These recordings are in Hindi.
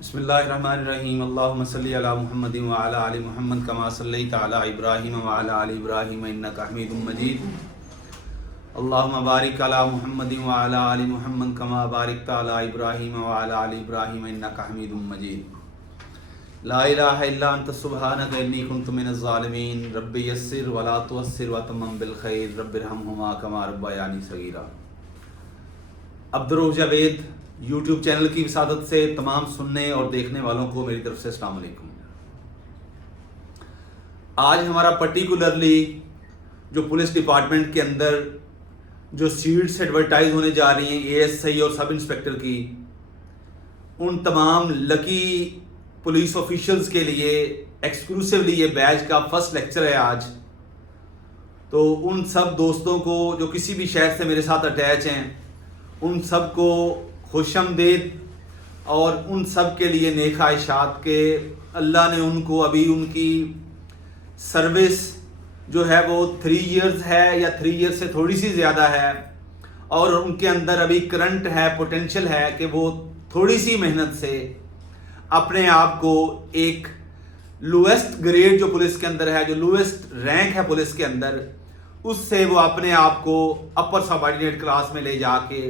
बिस्मिल्लाहिर्रहमानिर्रहीम अल्लाहुम्मा सल्लि अला मुहम्मदिन व अला आलि मुहम्मद कमा सल्लैता अला इब्राहीम व अला आलि इब्राहीम इन्नका हमीदुम मजीद। अल्लाहुम्मा बारिक अला मुहम्मदिन व अला आलि मुहम्मद कमा बारिकता अला इब्राहीम व अला आलि इब्राहीम इन्नका हमीदुम मजीद। ला इलाहा इल्ला अंत सुब्हानक इन्नी कुन्तु मिनज़ ज़ालिमीन। रब्बि यस्सिर व ला तुअस्सिर व तम्मम बिल खैर रब्बिरहमहुमा कमा रब्बयानी सगीरा। अब्दुर्रऊफ़ जावेद यूट्यूब चैनल की विसादत से तमाम सुनने और देखने वालों को मेरी तरफ से अस्सलाम वालेकुम। आज हमारा पर्टिकुलरली जो पुलिस डिपार्टमेंट के अंदर जो सीट्स एडवर्टाइज होने जा रही हैं एएसआई और सब इंस्पेक्टर की, उन तमाम लकी पुलिस ऑफिशियल्स के लिए एक्सक्लूसिवली ये बैच का फर्स्ट लेक्चर है आज। तो उन सब दोस्तों को जो किसी भी शहर से मेरे साथ अटैच हैं, उन सब को खुशामदीद और उन सब के लिए नेक ख्वाहिशात के अल्लाह ने उनको अभी उनकी सर्विस जो है वो 3 इयर्स है या 3 इयर्स से थोड़ी सी ज़्यादा है, और उनके अंदर अभी करंट है, पोटेंशियल है कि वो थोड़ी सी मेहनत से अपने आप को एक लोएस्ट ग्रेड जो पुलिस के अंदर है, जो लोएस्ट रैंक है पुलिस के अंदर, उससे वो अपने आप को अपर सबऑर्डिनेट क्लास में ले जाके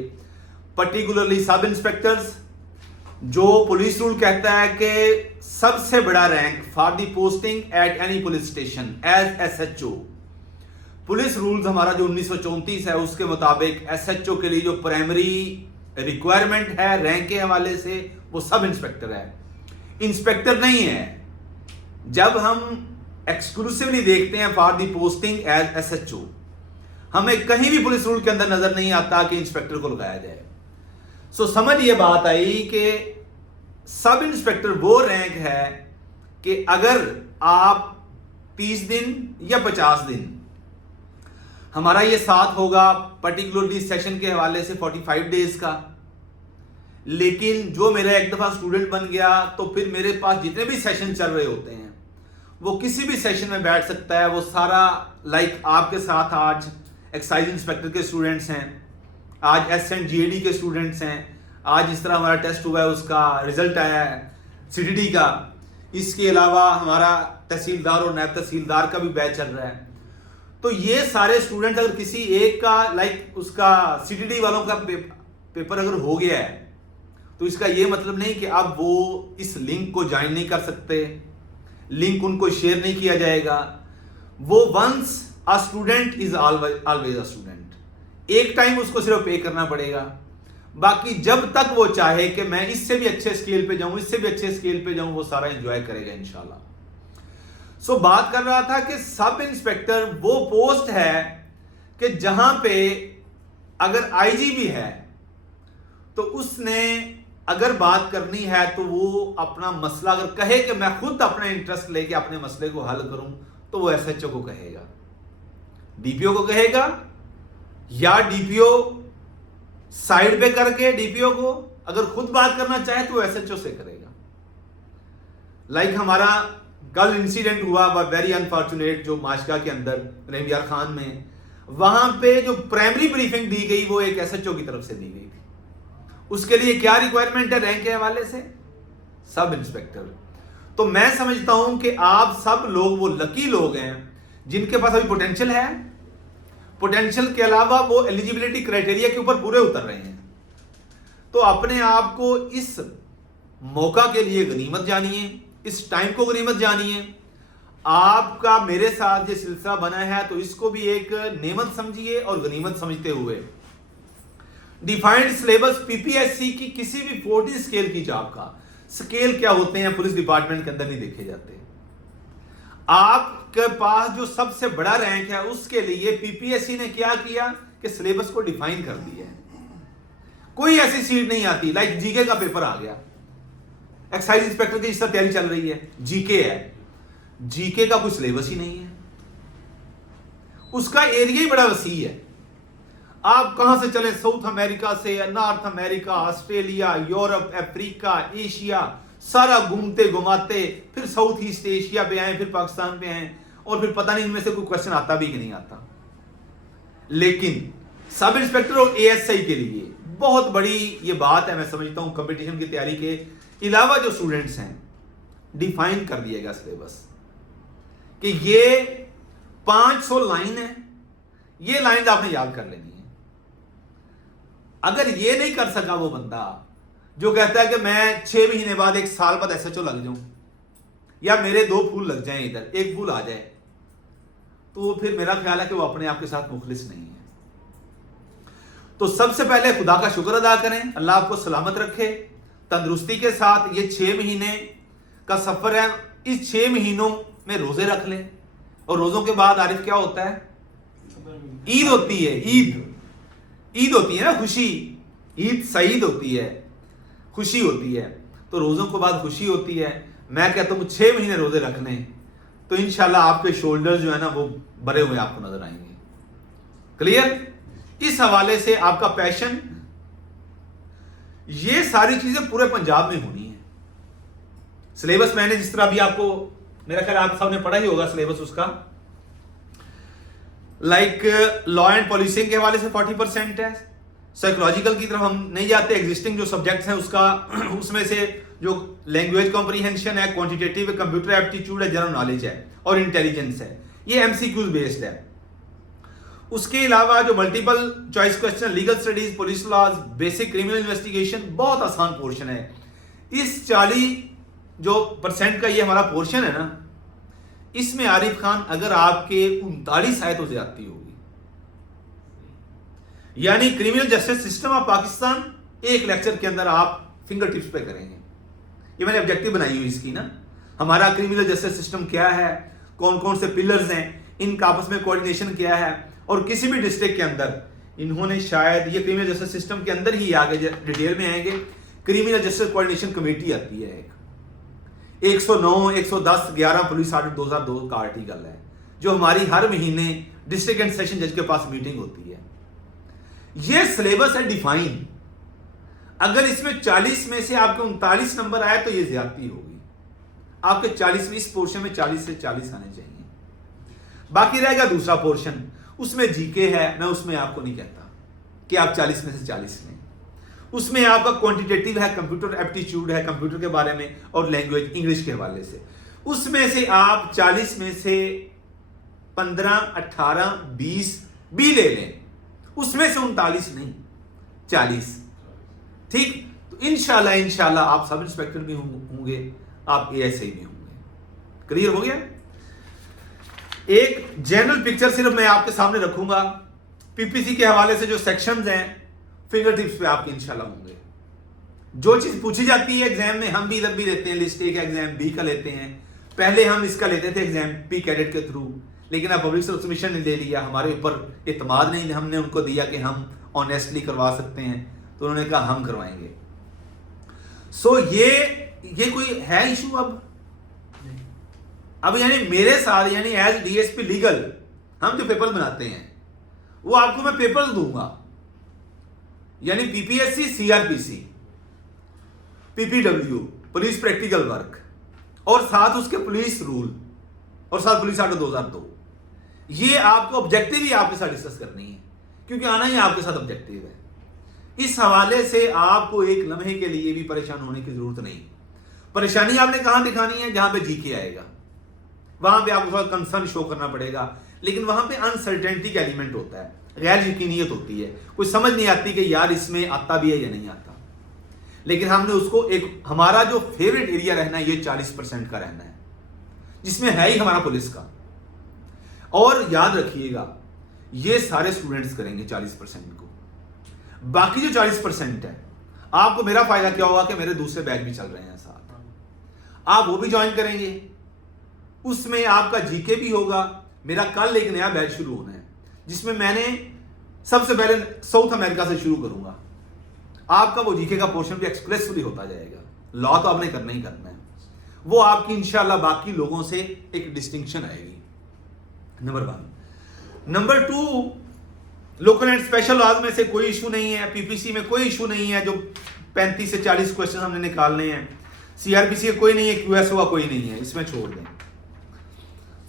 पर्टिकुलरली सब इंस्पेक्टर्स, जो पुलिस रूल कहता है कि सबसे बड़ा rank for the posting at any police station as SHO, police rules हमारा जो 1934 है उसके मुताबिक एसएचओ के लिए जो प्राइमरी रिक्वायरमेंट है रैंक के हवाले से वो सब इंस्पेक्टर है, इंस्पेक्टर नहीं है। जब हम एक्सक्लूसिवली देखते हैं for the posting as SHO, हमें कहीं भी पुलिस रूल के अंदर नजर नहीं आता कि इंस्पेक्टर को लगाया जाए। सो समझ ये बात आई कि सब इंस्पेक्टर वो रैंक है कि अगर आप 30 दिन या 50 दिन, हमारा ये साथ होगा पर्टिकुलरली सेशन के हवाले से 45 डेज का, लेकिन जो मेरा एक दफा स्टूडेंट बन गया तो फिर मेरे पास जितने भी सेशन चल रहे होते हैं वो किसी भी सेशन में बैठ सकता है। वो सारा लाइक आपके साथ आज एक्साइज इंस्पेक्टर के स्टूडेंट्स हैं, आज एसएंड जीएडी के स्टूडेंट्स हैं, आज इस तरह हमारा टेस्ट हुआ है उसका रिजल्ट आया है सीटीडी का। इसके अलावा हमारा तहसीलदार और नायब तहसीलदार का भी बैच चल रहा है। तो ये सारे स्टूडेंट्स अगर किसी एक का लाइक उसका सीटीडी वालों का पेपर अगर हो गया है तो इसका ये मतलब नहीं कि अब वो इस लिंक को ज्वाइन नहीं कर सकते, लिंक उनको शेयर नहीं किया जाएगा। वो once a student is always a student, एक टाइम उसको सिर्फ पे करना पड़ेगा, बाकी जब तक वो चाहे कि मैं इससे भी अच्छे स्केल पे जाऊं, इससे भी अच्छे स्केल पे जाऊं, वो सारा एंजॉय करेगा इंशाल्लाह। सो बात कर रहा था कि सब इंस्पेक्टर वो पोस्ट है कि जहां पे अगर आईजी भी है तो उसने अगर बात करनी है तो वो अपना मसला अगर कहे कि मैं खुद अपना इंटरेस्ट लेके अपने मसले को हल करूं तो वो एसएचओ को कहेगा, डीपीओ को कहेगा, या डीपीओ साइड पे करके डीपीओ को अगर खुद बात करना चाहे तो एसएचओ से करेगा। लाइक हमारा कल इंसिडेंट हुआ वेरी अनफॉर्चुनेट जो माशका के अंदर रहीमयार खान में, वहां पे जो प्राइमरी ब्रीफिंग दी गई वो एक एसएचओ की तरफ से दी गई थी। उसके लिए क्या रिक्वायरमेंट है रैंक के हवाले से? Sub inspector. तो मैं समझता हूं कि आप सब लोग वो लकी लोग हैं जिनके पास अभी पोटेंशियल है, पोटेंशियल के अलावा वो एलिजिबिलिटी क्राइटेरिया के ऊपर पूरे उतर रहे हैं। तो अपने आप को इस मौका के लिए गनीमत जानिए, इस टाइम को गनीमत जानिए। आपका मेरे साथ ये सिलसिला बना है तो इसको भी एक नेमत समझिए और गनीमत समझते हुए डिफाइंड सिलेबस पीपीएससी की किसी भी 40 स्केल की जॉब का स्केल क्या होते हैं पुलिस डिपार्टमेंट के अंदर नहीं देखे जाते। आपके पास जो सबसे बड़ा रैंक है उसके लिए पीपीएससी ने क्या किया कि सिलेबस को डिफाइन कर दिया है। कोई ऐसी सीट नहीं आती लाइक जीके का पेपर आ गया, एक्साइज इंस्पेक्टर की जिस तरह तैयारी चल रही है, जीके है, जीके का कोई सिलेबस ही नहीं है, उसका एरिया ही बड़ा वसी है। आप कहां से चले, साउथ अमेरिका से, north America, Australia, Europe, Africa, Asia, सारा घूमते घुमाते फिर साउथ ईस्ट एशिया पे आए, फिर पाकिस्तान पे आए, और फिर पता नहीं इनमें से कोई क्वेश्चन आता भी कि नहीं आता। लेकिन सब इंस्पेक्टर और एएसआई के लिए बहुत बड़ी ये बात है, मैं समझता हूं कंपटीशन की तैयारी के अलावा जो स्टूडेंट्स हैं, डिफाइन कर दिएगा सिलेबस कि ये 500 लाइन है, ये लाइन आपने याद कर लेनी है। अगर ये नहीं कर सका वो बंदा जो कहता है कि मैं 6 महीने बाद 1 साल बाद SHO लग जाऊं, या मेरे 2 फूल लग जाएं, इधर 1 फूल आ जाए, तो फिर मेरा ख्याल है कि वो अपने आप के साथ मुखलिस नहीं है। तो सबसे पहले खुदा का शुक्र अदा करें, अल्लाह आपको सलामत रखे तंदुरुस्ती के साथ। ये 6 महीने का सफर है, इस 6 महीनों में रोजे रख लें, और रोजों के बाद आरिफ क्या होता है? ईद होती है। ईद होती है ना, खुशी। ईद सईद होती है, खुशी होती है। तो रोजों के बाद खुशी होती है। मैं कहता हूं 6 महीने रोजे रख लें तो इंशाल्लाह आपके शोल्डर जो है ना वो भरे हुए आपको नजर आएंगे। क्लियर? इस हवाले से आपका पैशन, ये सारी चीजें पूरे पंजाब में होनी है। सिलेबस मैंने जिस तरह अभी आपको, मेरा ख्याल आप सबने पढ़ा ही होगा सिलेबस उसका, लाइक लॉ एंड पॉलिसिंग के हवाले से 40% है। साइकोलॉजिकल की तरफ हम नहीं जाते, एग्जिस्टिंग जो सब्जेक्ट्स हैं उसका उसमें से जो लैंग्वेज कॉम्प्रीहेंशन है, क्वांटिटेटिव, कंप्यूटर एप्टीट्यूड है, जनरल नॉलेज है और इंटेलिजेंस है, ये MCQs बेस्ड है। उसके अलावा जो multiple choice question, legal studies, police laws, basic criminal investigation, बहुत आसान पोर्शन है। इस 40% का ये हमारा पोर्शन है ना, इसमें आरिफ खान अगर आपके 39 आए तो ज्यादती होगी। यानी criminal justice system of Pakistan एक लेक्चर के अंदर आप फिंगर टिप्स पे करेंगे। ये मैंने ऑब्जेक्टिव बनाई हुई इसकी ना, हमारा क्रिमिनल जस्टिस सिस्टम क्या है, कौन कौन से पिलर्स हैं, इनका आपस में कोऑर्डिनेशन क्या है, और किसी भी डिस्ट्रिक्ट के अंदर इन्होंने शायद ये क्रिमिनल जस्टिस सिस्टम के अंदर ही आगे डिटेल में आएंगे, क्रिमिनल जस्टिस कोऑर्डिनेशन कमेटी आती है एक, 109, 110, 11 पुलिस आर्टिकल 2002 का आर्टिकल है, जो हमारी हर महीने डिस्ट्रिक्ट एंड सेशन जज के पास मीटिंग होती है। ये सिलेबस है डिफाइन। अगर इसमें 40 में से आपके 39 नंबर आए तो ये ज्यादती होगी। आपके 40 में, इस पोर्शन में 40 से 40 आने चाहिए। बाकी रहेगा दूसरा पोर्शन, उसमें जीके है। मैं उसमें आपको नहीं कहता कि आप 40 में से 40 लें। उसमें आपका क्वांटिटेटिव है, कंप्यूटर एप्टीट्यूड है, कंप्यूटर के बारे में, और लैंग्वेज इंग्लिश के हवाले से। उसमें से आप 40 में से 15, 18, 20 भी ले लें, उसमें से 39 नहीं, 40। ठीक? तो इंशाल्लाह आप सब इंस्पेक्टर भी होंगे, आप ASI भी होंगे। क्लियर हो गया? एक जनरल पिक्चर सिर्फ मैं आपके सामने रखूंगा। PPC के हवाले से जो सेक्शंस हैं फिंगर टिप्स पे आपके इंशाल्लाह होंगे। जो चीज पूछी जाती है एग्जाम में, हम भी इधर भी लेते हैं, लिस्ट ए का एग्जाम B का लेते हैं। पहले हम इसका लेते थे एग्जाम P कैडेट के थ्रू, लेकिन अब पब्लिक सर्विस कमीशन ने दे लिया, हमारे ऊपर इत्मीनान नहीं, हमने उनको दिया कि हम ऑनेस्टली करवा सकते हैं, तो उन्होंने कहा हम करवाएंगे। सो ये कोई है इशू अब यानी मेरे साथ, यानी एज DSP लीगल हम जो पेपर बनाते हैं वो आपको मैं पेपर दूंगा, यानी PPSC, CRPC, PPW, police practical work, और साथ उसके पुलिस रूल, और साथ पुलिस आर्टिकल 2002। ये आपको ऑब्जेक्टिव ही आपके साथ डिस्कस करनी है, क्योंकि आना ही आपके साथ ऑब्जेक्टिव है। इस हवाले से आपको एक लम्हे के लिए भी परेशान होने की जरूरत नहीं। परेशानी आपने कहां दिखानी है? जहां पे जीके आएगा, वहां पे आपको थोड़ा कंसर्न शो करना पड़ेगा, लेकिन वहां पे अनसर्टेनिटी का एलिमेंट होता है, गैर यकीनियत होती है, कोई समझ नहीं आती कि यार इसमें आता भी है या नहीं आता। लेकिन हमने उसको एक, हमारा जो फेवरेट एरिया रहना है ये 40% का रहना है, जिसमें है ही हमारा पुलिस का। और याद रखिएगा ये सारे स्टूडेंट्स करेंगे 40% को। बाकी जो 40% है, आपको मेरा फायदा क्या होगा कि मेरे दूसरे बैच भी चल रहे हैं साथ, आप वो भी ज्वाइन करेंगे, उसमें आपका जीके भी होगा। मेरा कल एक नया बैच शुरू होना है, जिसमें मैंने सबसे पहले साउथ अमेरिका से शुरू करूंगा। आपका वो जीके का पोर्शन भी एक्सप्रेसफुली होता जाएगा। लॉ तो आपने करना ही करना है, वो आपकी इंशाल्लाह बाकी लोगों से एक डिस्टिंक्शन आएगी। Number 1। Number 2, local and special laws में से कोई इशू नहीं है, PPC में कोई इशू नहीं है, जो 35 से 40 क्वेश्चन हमने निकालने हैं। CRPC कोई नहीं है, QSO का कोई नहीं है, इसमें छोड़ दें।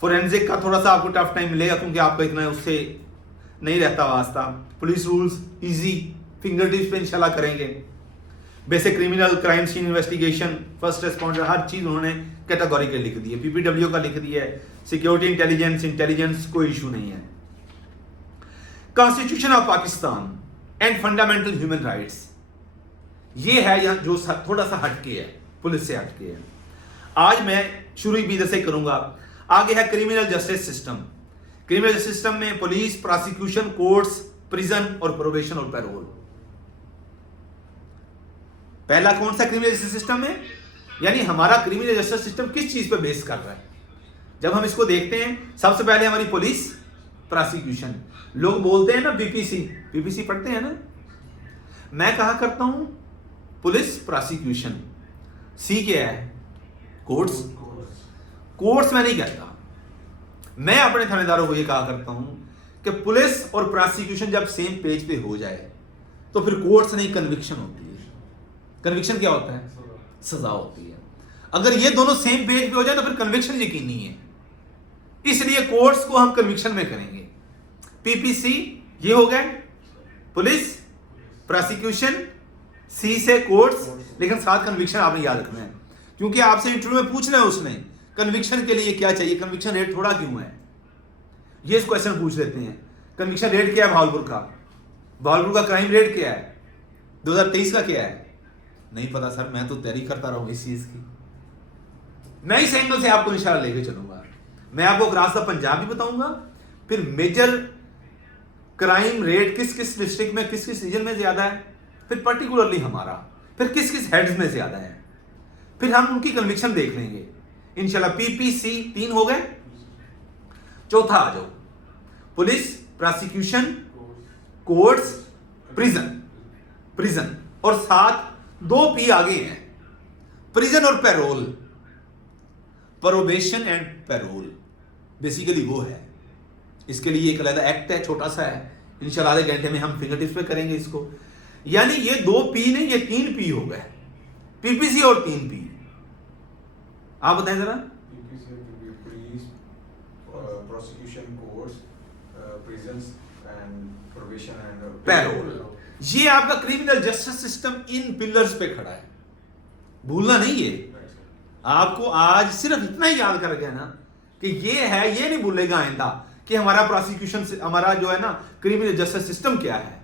फोरेंसिक का थोड़ा सा आपको टफ टाइम मिलेगा, क्योंकि आपका इतना उससे नहीं रहता वास्ता। Police rules easy, finger tips पे इंशाल्लाह करेंगे। Basic criminal crime scene investigation, first responder, हर चीज़ उन्होंने कैटेगोरिकल लिख दी है, पीपीडब्ल्यू का लिख दिया है, सिक्योरिटी इंटेलिजेंस कोई इशू नहीं है। Constitution of Pakistan and fundamental human rights, ये है यहाँ जो थोड़ा सा हटके है, पुलिस से हटके है। आज मैं शुरू भी इधर से करूंगा। आगे है criminal justice system. Criminal justice system में पुलिस, प्रोसिक्यूशन, कोर्ट्स, प्रिजन और प्रोबेशन और पैरोल। पहला कौन सा क्रिमिनल जस्टिस सिस्टम है, यानी हमारा क्रिमिनल जस्टिस सिस्टम किस चीज पर बेस कर रहा है। जब हम इसको देखते हैं, सबसे पहले हमारी पुलिस, प्रोसिक्यूशन। लोग बोलते हैं ना पीपीसी पढ़ते हैं ना, मैं कहा करता हूं पुलिस, प्रोसिक्यूशन। सी क्या है, कोर्ट्स में नहीं कहता। मैं अपने थानेदारों को यह कहा करता हूं कि पुलिस और प्रोसिक्यूशन जब सेम पेज पे हो जाए तो फिर कोर्ट्स नहीं, कन्विक्शन होती है। कन्विक्शन क्या होता है, सजा होती है। अगर ये दोनों सेम पेज पे हो जाए तो फिर कन्विक्शन यकीनी है, इसलिए कोर्ट्स को हम कन्विक्शन में करेंगे। पीपीसी ये हो गए पुलिस, प्रोसिक्यूशन, सी से कोर्ट्स, लेकिन साथ कन्विक्शन आपने याद रखना है, क्योंकि आपसे इंटरव्यू में पूछना है उसने कन्विक्शन के लिए क्या चाहिए, कन्विक्शन रेट थोड़ा क्यों है, ये क्वेश्चन पूछ लेते हैं। कन्विक्शन रेट क्या है भावलपुर का क्राइम रेट क्या है, 2023 का क्या है, नहीं पता सर, मैं तो तैयारी करता रहूं इस चीज की। मैं इस एंगल से आपको इंशाल्लाह लेके चलूंगा। मैं आपको क्रॉस द पंजाब भी बताऊंगा, फिर मेजर क्राइम रेट किस किस डिस्ट्रिक्ट में, किस किस रीजन में ज्यादा है, फिर पर्टिकुलरली हमारा, फिर किस किस हेड्स में ज्यादा है, फिर हम उनकी कन्विक्शन देख लेंगे इंशाल्लाह। पीपीसी 3 हो गए। चौथा आ जाओ, पुलिस, प्रोसिक्यूशन, कोर्ट्स, प्रिजन और साथ 2 पी आगे हैं, प्रिजन और parole, probation and parole. Basically वो है, इसके लिए एक अलग एक्ट है, छोटा सा है, इंशाल्लाह आधे घंटे में हम फिंगर टिप्स पे करेंगे इसको। यानी ये 2 पी नहीं, ये 3 पी हो गए, पीपीसी और 3 पी। आप बताएं जरा। Police, prosecution, courts, prisons and probation and parole. ये आपका क्रिमिनल जस्टिस सिस्टम इन पिलर्स पे खड़ा है, भूलना नहीं है। आपको आज सिर्फ इतना ही याद कर गया ना कि ये है, ये नहीं भूलेगा आइंदा कि हमारा प्रोसिक्यूशन, हमारा जो है ना क्रिमिनल जस्टिस सिस्टम क्या है।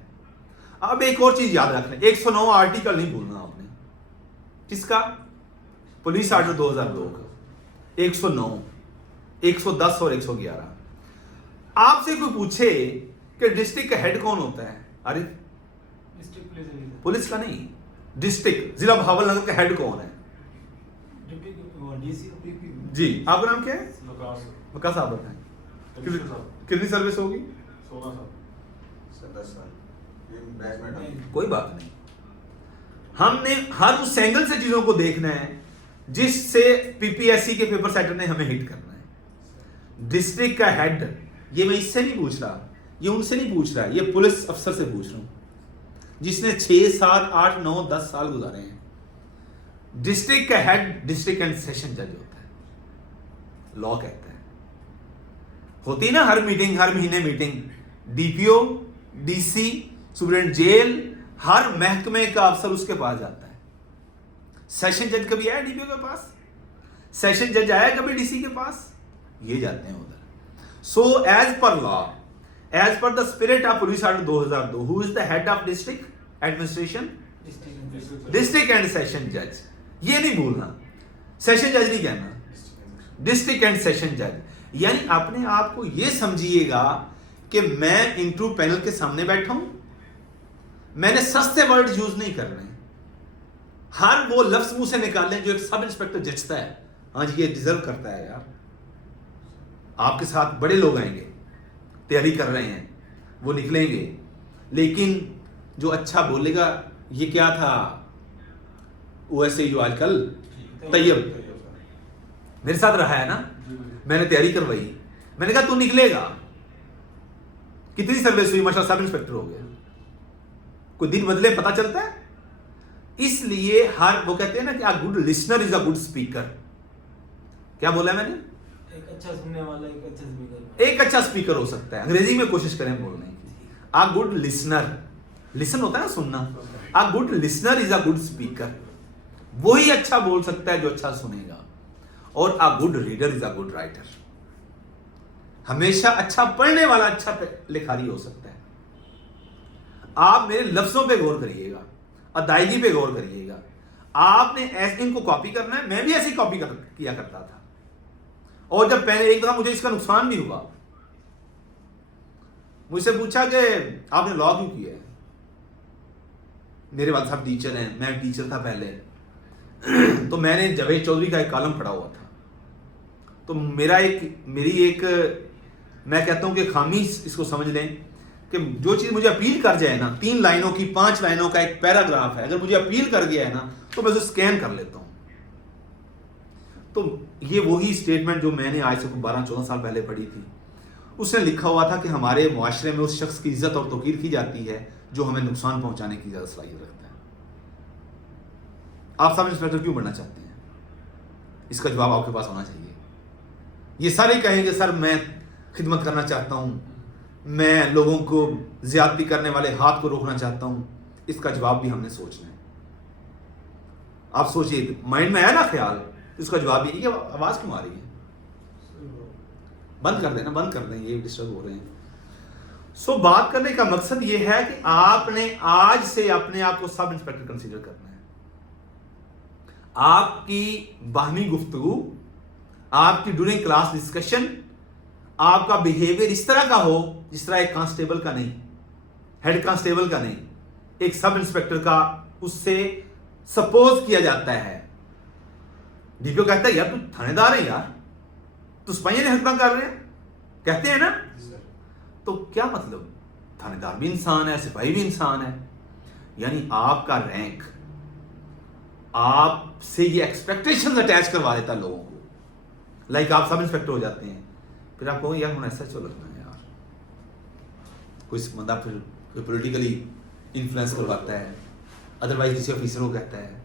अब एक और चीज याद रखना, 109 आर्टिकल नहीं भूलना आपने। किसका, पुलिस आर्डर 2002 का 109, 110 और 111। आपसे कोई पूछे कि डिस्ट्रिक्ट का हेड कौन होता है, अरे पुलिस का नहीं, डिस्ट्रिक्ट जिला भावलनगर का हेड कौन है, जी आपका नाम क्या है, वकास साहब बताएं। कितनी सर्विस होगी, 10 साल। कोई बात नहीं, हमने हर उस एंगल से चीजों को देखना है जिससे पीपीएससी के पेपर सेटर ने हमें हिट करना है। डिस्ट्रिक्ट का हेड, ये मैं इससे नहीं पूछ रहा, ये उनसे नहीं पूछ रहा, ये पुलिस अफसर से पूछ रहा हूं जिसने 6, 7, 8, 9, 10 साल गुजारे हैं। डिस्ट्रिक्ट का हेड डिस्ट्रिक्ट एंड सेशन जज होता है, लॉ कहता है। होती ना हर मीटिंग, हर महीने meeting, DPO, DC, superintendent jail, हर महकमे का अफसर उसके पास जाता है। सेशन जज कभी आया डीपीओ के पास, सेशन जज आया कभी डीसी के पास, ये जाते हैं उधर। So as per law, as per the spirit of police order 2002, who is the head of district administration, district and session जज। ये नहीं भूलना, सेशन जज नहीं कहना, डिस्ट्रिक्ट एंड सेशन जज। यानी अपने आप को ये समझिएगा कि मैं इंटरव्यू पैनल के सामने बैठा हूं, मैंने सस्ते वर्ड यूज नहीं करने, हर वो लफ्ज मुंह से निकालने जो एक सब इंस्पेक्टर जचता है, हाँ जी ये डिजर्व करता है यार। आपके साथ बड़े लोग आएंगे, तैयारी कर रहे हैं, वो निकलेंगे, लेकिन जो अच्छा बोलेगा, ये क्या था वो ऐसे जो आजकल तैयब मेरे साथ रहा है ना, मैंने तैयारी करवाई, मैंने कहा तू निकलेगा, कितनी सर्विस हुई, माशाल्लाह सब इंस्पेक्टर हो गया, कोई दिन बदले पता चलता है। इसलिए हर वो कहते हैं ना कि a good listener is a good speaker. क्या बोला मैंने, एक अच्छा सुनने वाला एक अच्छा स्पीकर हो सकता है। अंग्रेजी में कोशिश करें बोलने की, अ गुड लिसनर लिसन होता है ना, सुनना। A good listener is a good speaker. वही अच्छा बोल सकता है जो अच्छा सुनेगा। और a good reader is a good writer. हमेशा अच्छा पढ़ने वाला अच्छा लिखारी हो सकता है। आप मेरे लफ्जों पे गौर करिएगा, अदायगी पे गौर करिएगा। आपने ऐसे इनको कॉपी करना है। मैं भी ऐसी कॉपी किया करता था। और जब पहले एक दफा मुझे इसका नुकसान भी हुआ, मुझसे पूछा कि आपने लॉ क्यों किया है। मेरे वाले साहब टीचर हैं, मैं टीचर था पहले। तो मैंने जावेद चौधरी का एक कॉलम पढ़ा हुआ था। तो मेरी एक मैं कहता हूं कि खामी इसको समझ लें कि जो चीज़ मुझे अपील कर जाए ना, 3 लाइनों की 5 लाइनों का एक पैराग्राफ है, अगर मुझे अपील कर गया है ना तो मैं उसे स्कैन कर लेता हूं। तो ये वही स्टेटमेंट जो मैंने आज से 12-14 साल पहले पढ़ी थी, उसने लिखा हुआ था कि हमारे मुआशरे में उस शख्स की इज्जत और तौकीर की जाती है जो हमें नुकसान पहुंचाने की ज़्यादा सलाहियत रखता है। आप सब इंस्पेक्टर क्यों बनना चाहते हैं? इसका जवाब आपके पास होना चाहिए। ये सारे कहेंगे सर मैं खिदमत करना चाहता हूं, मैं लोगों को ज्यादती करने वाले हाथ को रोकना चाहता हूं। इसका जवाब भी हमने सोचना है। आप सोचिए, माइंड में आया ना ख्याल, इसका जवाब ये आवाज क्यों आ रही है? बंद कर देना, बंद कर दें, ये डिस्टर्ब हो रहे हैं। सो बात करने का मकसद ये है कि आपने आज से अपने आप को सब इंस्पेक्टर कंसीडर करना है। आपकी बाहमी गुफ्तगू, आपकी ड्यूरिंग क्लास डिस्कशन, आपका बिहेवियर इस तरह का हो जिस तरह एक कांस्टेबल का नहीं, हेड कांस्टेबल का नहीं, एक सब इंस्पेक्टर का उससे सपोज किया जाता है। डीपीओ कहता है यार तू थानेदार है यार, तू सिपाही ने हरकत कर रहे हैं, कहते हैं ना। तो क्या मतलब, थानेदार भी इंसान है, सिपाही भी इंसान है। यानी आपका रैंक आपसे ये एक्सपेक्टेशंस अटैच करवा देता है लोगों को। लाइक आप सब इंस्पेक्टर हो जाते हैं, फिर आप कहोगे यार हम ऐसा चलो लगना है यार, कोई बंदा फिर पॉलिटिकली इन्फ्लुएंस करवाता है, अदरवाइज किसी ऑफिसर को कहता है।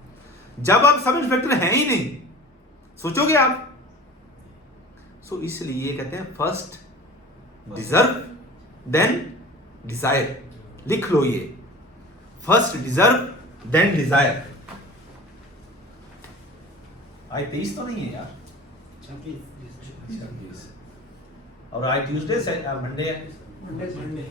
जब आप सब इंस्पेक्टर हैं ही नहीं, सोचोगे आप। सो इसलिए कहते हैं फर्स्ट डिजर्व देन डिजायर। लिख लो ये, फर्स्ट डिजर्व देन डिजायर। आज 23 तो नहीं है यार, 26। और आज ट्यूसडे मंडे है। Monday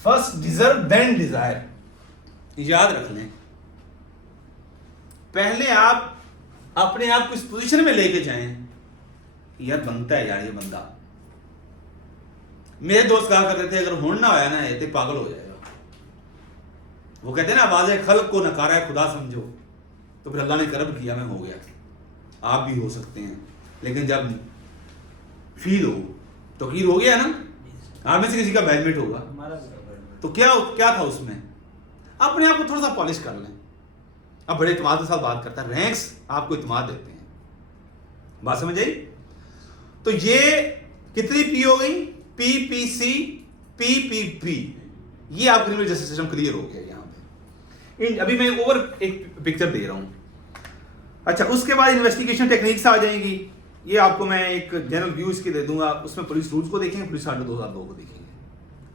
first deserve then desire, याद रख लें। पहले आप अपने आप को इस पोजीशन में लेके जाएं, यार बनता है यार ये बंदा। मेरे दोस्त कहा करते थे अगर होना होया ना ये तो पागल हो जाएगा। वो कहते हैं ना आवाज़ खल्क को नकारा है खुदा समझो, तो फिर अल्लाह ने करम किया, मैं हो गया। आप भी हो सकते हैं, लेकिन जब फील हो तो कीर हो गया ना। आप में से किसी का बैचमेट होगा, तो क्या था उसमें, अपने आप को थोड़ा सा पॉलिश कर लें। अब बड़े इत्मीनान के साथ बात करता है, रैंक्स आपको इत्मीनान देते हैं, बात समझ आई। तो ये कितनी पी हो गई, PPC PPP, ये आपका क्रिमिनल जस्टिस सिस्टम क्लियर हो गया यहाँ पे। अभी मैं ओवर एक पिक्चर दे रहा हूँ। अच्छा, उसके बाद इन्वेस्टिगेशन टेक्निक्स आ जाएंगी। ये आपको मैं एक जनरल व्यू इसके दे दूंगा, उसमें पुलिस रूल्स को देखेंगे, पुलिस आर्डर 2002 को देखेंगे,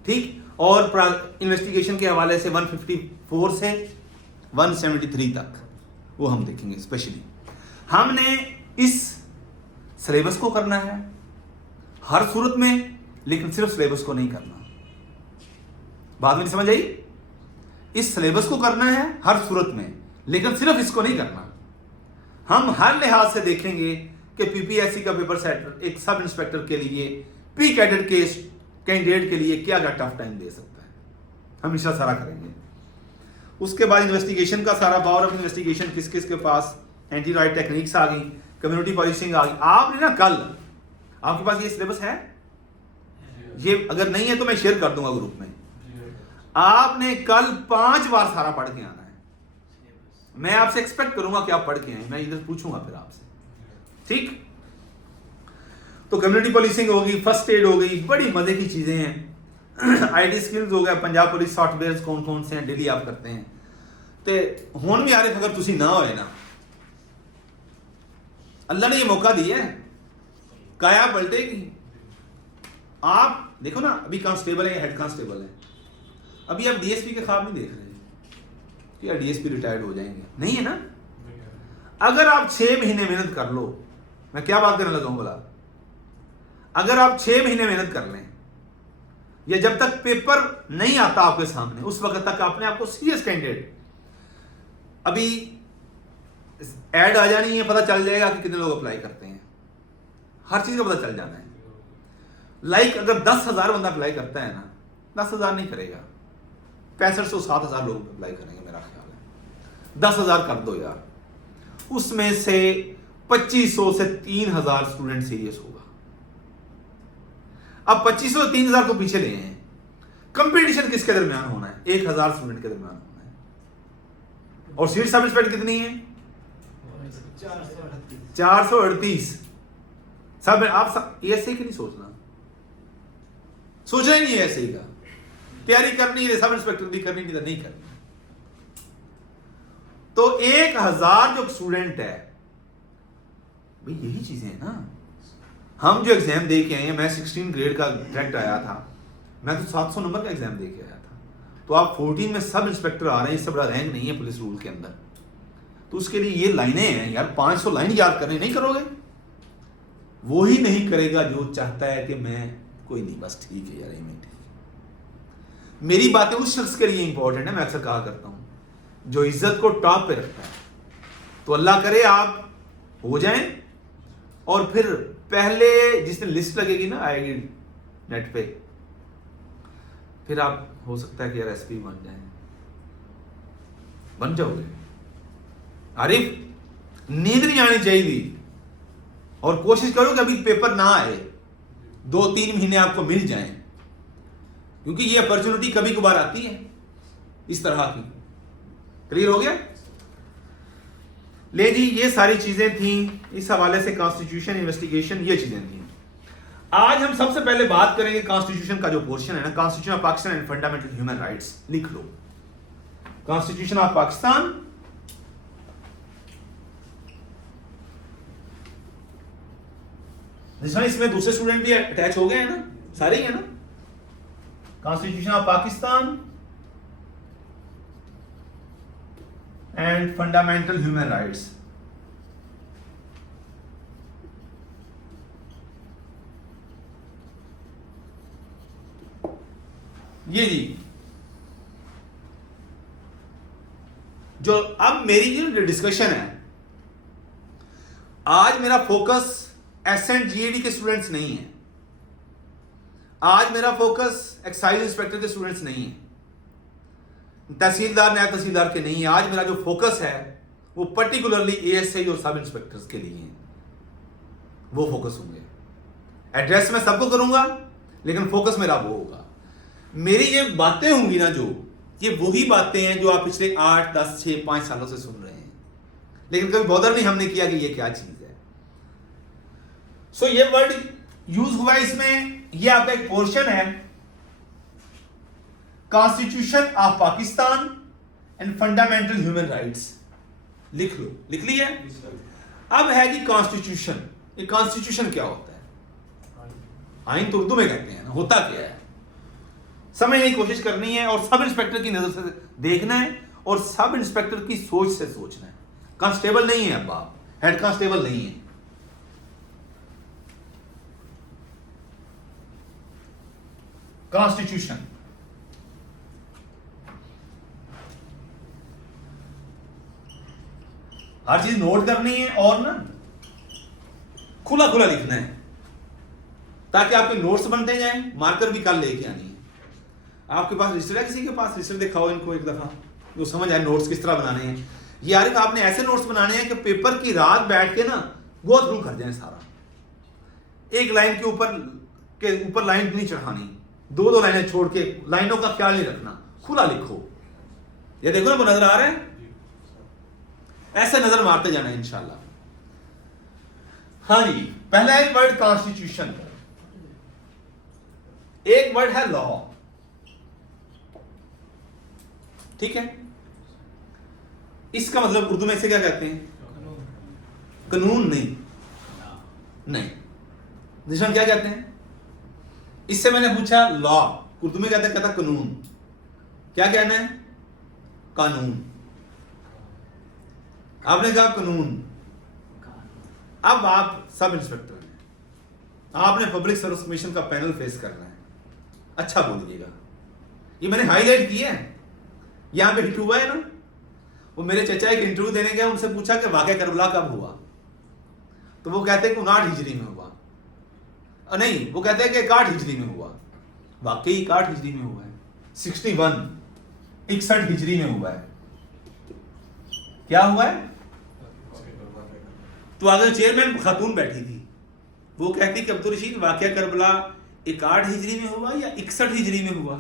ठीक। और इन्वेस्टिगेशन के हवाले से 154 से 173 तक वो हम देखेंगे। स्पेशली हमने इस सिलेबस को करना है हर सूरत में, लेकिन सिर्फ सिलेबस को नहीं करना। बात में समझ आई? इस सिलेबस को करना है हर सूरत में, लेकिन सिर्फ इसको नहीं करना। हम हर लिहाज से देखेंगे कि PPSC का पेपर सेटर एक सब इंस्पेक्टर के लिए, पी कैडेट के कैंडिडेट के लिए क्या टफ टाइम दे सकता है, हमेशा सारा करेंगे। उसके बाद इन्वेस्टिगेशन का सारा पावर ऑफ इन्वेस्टिगेशन किस किस के पास, एंटी राइट टेक्निक्स आ गई, कम्युनिटी पॉलिसिंग आ गई। आपने ना कल, आपके पास ये सिलेबस है, ये अगर नहीं है तो मैं शेयर कर दूंगा ग्रुप में। आपने कल 5 बार सारा पढ़ के आना है, मैं आपसे एक्सपेक्ट करूंगा कि आप पढ़ के आए, मैं इधर पूछूंगा फिर आपसे, ठीक। तो कम्युनिटी पुलिसिंग होगी, फर्स्ट एड हो गई, बड़ी मजे की चीजें हैं। आईटी स्किल्स हो गया, पंजाब पुलिस सॉफ्टवेयर कौन कौन से हैं डेली आप करते हैं। ते हुण भी आरिफ अगर तुसी ना होए ना, अल्लाह ने ये मौका दिया है, काया पलटेगी। आप देखो ना, अभी कांस्टेबल है, हेड कांस्टेबल है, अभी आप डीएसपी के ख्वाब नहीं देख रहे कि यार डीएसपी रिटायर्ड हो जाएंगे, नहीं है ना। अगर आप 6 महीने मेहनत कर लो, मैं क्या बात करने लगा हूं बोला, अगर आप 6 महीने मेहनत कर लें, या जब तक पेपर नहीं आता आपके सामने, उस वक्त तक आपने आपको सीरियस कैंडिडेट, अभी ऐड आ जानी है, पता चल जाएगा कि कितने लोग अप्लाई करते हैं, हर चीज का पता चल जाना है। लाइक अगर 10,000 बंदा अप्लाई करता है ना, 10,000 नहीं करेगा, 6500 7,000 लोग अप्लाई करेंगे मेरा ख्याल है। 10,000 कर दो यार, उसमें से 2500 से 3,000 स्टूडेंट सीरियस होगा। अब 2500 से 3,000 को पीछे ले हैं, कंपटीशन किसके दरमियान होना है? 1,000 स्टूडेंट के दरमियान होना है। और सीट सब इंस्पेक्टर कितनी है? 438। सब आप ऐसे ही नहीं सोचना, सोचना ही नहीं है ऐसे ही का, तैयारी करनी है सब इंस्पेक्टर की करनी नहीं करनी। तो 1,000 जो स्टूडेंट है भाई, यही चीजें हैं ना। हम जो एग्जाम दे के आए हैं, मैं 16 ग्रेड का डायरेक्ट आया था, मैं तो 700 नंबर का एग्जाम दे के आया था। तो आप 14 में सब इंस्पेक्टर आ रहे हैं, इससे बड़ा रैंक नहीं है पुलिस रूल के अंदर। तो उसके लिए ये लाइनें हैं यार, 500 लाइन याद करने नहीं करोगे, वो ही नहीं करेगा जो चाहता है कि मैं कोई नहीं, बस ठीक है यार, मैं ठीक। मेरी बातें उस शख्स के लिए इंपॉर्टेंट है, मैं अक्सर कहा करता हूं, जो इज्जत को टॉप पे रखता है। तो अल्लाह करे आप हो जाएं, और फिर पहले जिस दिन लिस्ट लगेगी ना, आएगी नेट पे, फिर आप हो सकता है कि यार एसपी बन जाएं, बन जाओगे। आरिफ नींद नहीं आनी चाहिए, और कोशिश करो कि अभी पेपर ना आए, 2-3 महीने आपको मिल जाएं, क्योंकि ये अपॉर्चुनिटी कभी कभार आती है इस तरह की। क्लियर हो गया? ले जी, ये सारी चीजें थी इस हवाले से, कॉन्स्टिट्यूशन इन्वेस्टिगेशन, ये चीजें थी। आज हम सबसे पहले बात करेंगे कॉन्स्टिट्यूशन का जो पोर्शन है ना, constitution of Pakistan and fundamental human rights. लिख लो, कॉन्स्टिट्यूशन ऑफ पाकिस्तान इसमें दूसरे स्टूडेंट भी अटैच हो गए हैं ना, सारे ही है ना। Constitution of Pakistan and fundamental human rights, ये जी जो अब मेरी जो डिस्कशन है, आज मेरा फोकस एसएंड जीएडी के स्टूडेंट्स नहीं है, आज मेरा फोकस एक्साइज इंस्पेक्टर के स्टूडेंट्स नहीं है, तहसीलदार नायब तहसीलदार के नहीं है। आज मेरा जो फोकस है वो पर्टिकुलरली एएसआई और सब इंस्पेक्टर्स के लिए है, वो फोकस होंगे। एड्रेस मैं सबको करूंगा, लेकिन फोकस मेरा वो होगा। मेरी ये बातें होंगी ना, जो ये वही बातें हैं जो आप पिछले 8, 10, 6, 5 सालों से सुन रहे हैं, लेकिन कभी बॉदर नहीं हमने किया कि ये क्या चीज है। सो ये वर्ड यूज हुआ इसमें, ये आपका एक पोर्शन है, constitution of Pakistan and fundamental human rights. लिख लो, लिख लिया? अब है जी कॉन्स्टिट्यूशन। ये कॉन्स्टिट्यूशन क्या होता है? आइन तो उर्दू में कहते हैं ना, होता क्या है समझने की कोशिश करनी है, और सब इंस्पेक्टर की नजर से देखना है, और सब इंस्पेक्टर की सोच से सोचना है। कांस्टेबल नहीं है, अब आप हेड कांस्टेबल नहीं है। कॉन्स्टिट्यूशन हर चीज नोट करनी है, और ना खुला खुला लिखना है, ताकि आपके नोट्स बनते जाएं। मार्कर भी कल लेके आनी है। आपके पास रजिस्टर है? किसी के पास रजिस्टर दिखाओ इनको एक दफा, जो समझ आए नोट्स किस तरह बनाने हैं। ये यार आपने ऐसे नोट्स बनाने हैं कि पेपर की रात बैठ के ना गो थ्रू कर जाए सारा। एक लाइन के ऊपर लाइन नहीं चढ़ानी, 2-2 लाइनें छोड़ के लाइनों का ख्याल नहीं रखना, खुला लिखो। ये देखो ना, वो नजर आ रहा है? ऐसे नजर मारते जाना इंशाल्लाह। हाँ जी, पहला है वर्ड कॉन्स्टिट्यूशन, एक वर्ड है लॉ। ठीक है, इसका मतलब उर्दू में इसे क्या कहते हैं? कानून नहीं, निशान क्या कहते हैं? इससे मैंने पूछा लॉ, उर्दू में कहता कानून। क्या कहना है? कानून। आपने कहा कानून। अब आप सब इंस्पेक्टर हैं, आपने पब्लिक सर्विस कमीशन का पैनल फेस करना है। अच्छा बोलिएगा, ये मैंने हाईलाइट किया है, यहां पे हिट हुआ है ना। वो मेरे चचा एक इंटरव्यू देने गया, उनसे पूछा कि वाक़या करबला कब हुआ, तो वो कहते हैं कि 59 हिजरी में हुआ। नहीं, वो कहते हैं कि 61 हिजरी में हुआ। वाकई 61 हिजरी में हुआ है। 61 हिजरी में हुआ है। क्या हुआ है? तो आगे चेयरमैन खातून बैठी थी, वो कहती कि अब्दुल रशीद वाकया करबला 61 हिजरी में हुआ या 61 हिजरी में हुआ?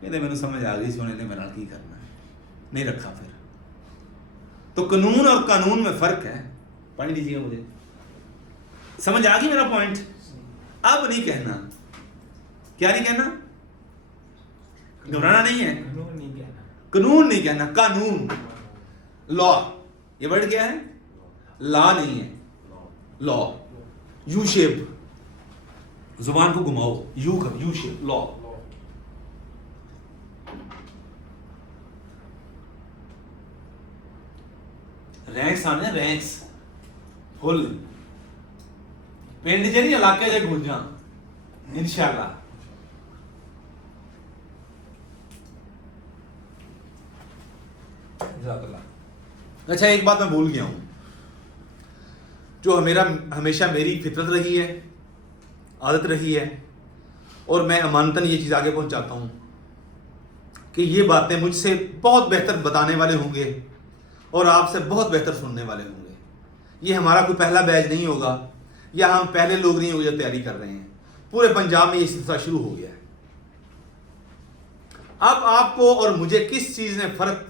कहते मैंने समझ आ गई, सोने ने मेरा की करना है, नहीं रखा फिर। तो कानून और कानून में फर्क है, पढ़ लीजिएगा, मुझे समझ आ गई मेरा पॉइंट। अब नहीं कहना, क्या नहीं कहना? घबराना नहीं है, कानून नहीं कहना, कानून, लॉ। ये वर्ड क्या है? लॉ नहीं है, लॉ। यू शेप, जुबान को घुमाओ, यू शेप, लॉ। रैंक्स आने, रैंक्स फुल पिंड च नहीं, इलाके च गुंजा इंशाल्लाह। अच्छा, एक बात मैं भूल गया हूं, जो मेरा हमेशा मेरी फितरत रही है, आदत रही है, और मैं अमानतन ये चीज़ आगे पहुंचाता हूं कि ये बातें मुझसे बहुत बेहतर बताने वाले होंगे और आपसे बहुत बेहतर सुनने वाले होंगे। ये हमारा कोई पहला बैच नहीं होगा, या हम पहले लोग नहीं होंगे जो तैयारी कर रहे हैं। पूरे पंजाब में ये सिलसिला शुरू हो गया है। अब आपको और मुझे किस चीज़ ने फ़र्क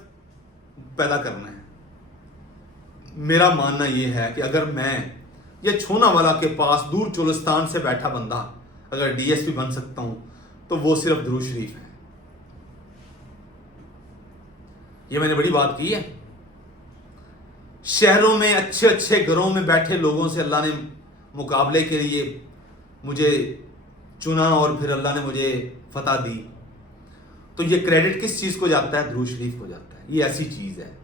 पैदा करना है? मेरा मानना यह है कि अगर मैं ये छोनावाला के पास दूर चोलिस्तान से बैठा बंदा अगर डीएसपी बन सकता हूं, तो वो सिर्फ दुरूद शरीफ है। ये मैंने बड़ी बात की है। शहरों में अच्छे अच्छे घरों में बैठे लोगों से अल्लाह ने मुकाबले के लिए मुझे चुना और फिर अल्लाह ने मुझे फतह दी। तो ये क्रेडिट किस चीज़ को जाता है? दुरूद शरीफ को जाता है। ये ऐसी चीज़ है।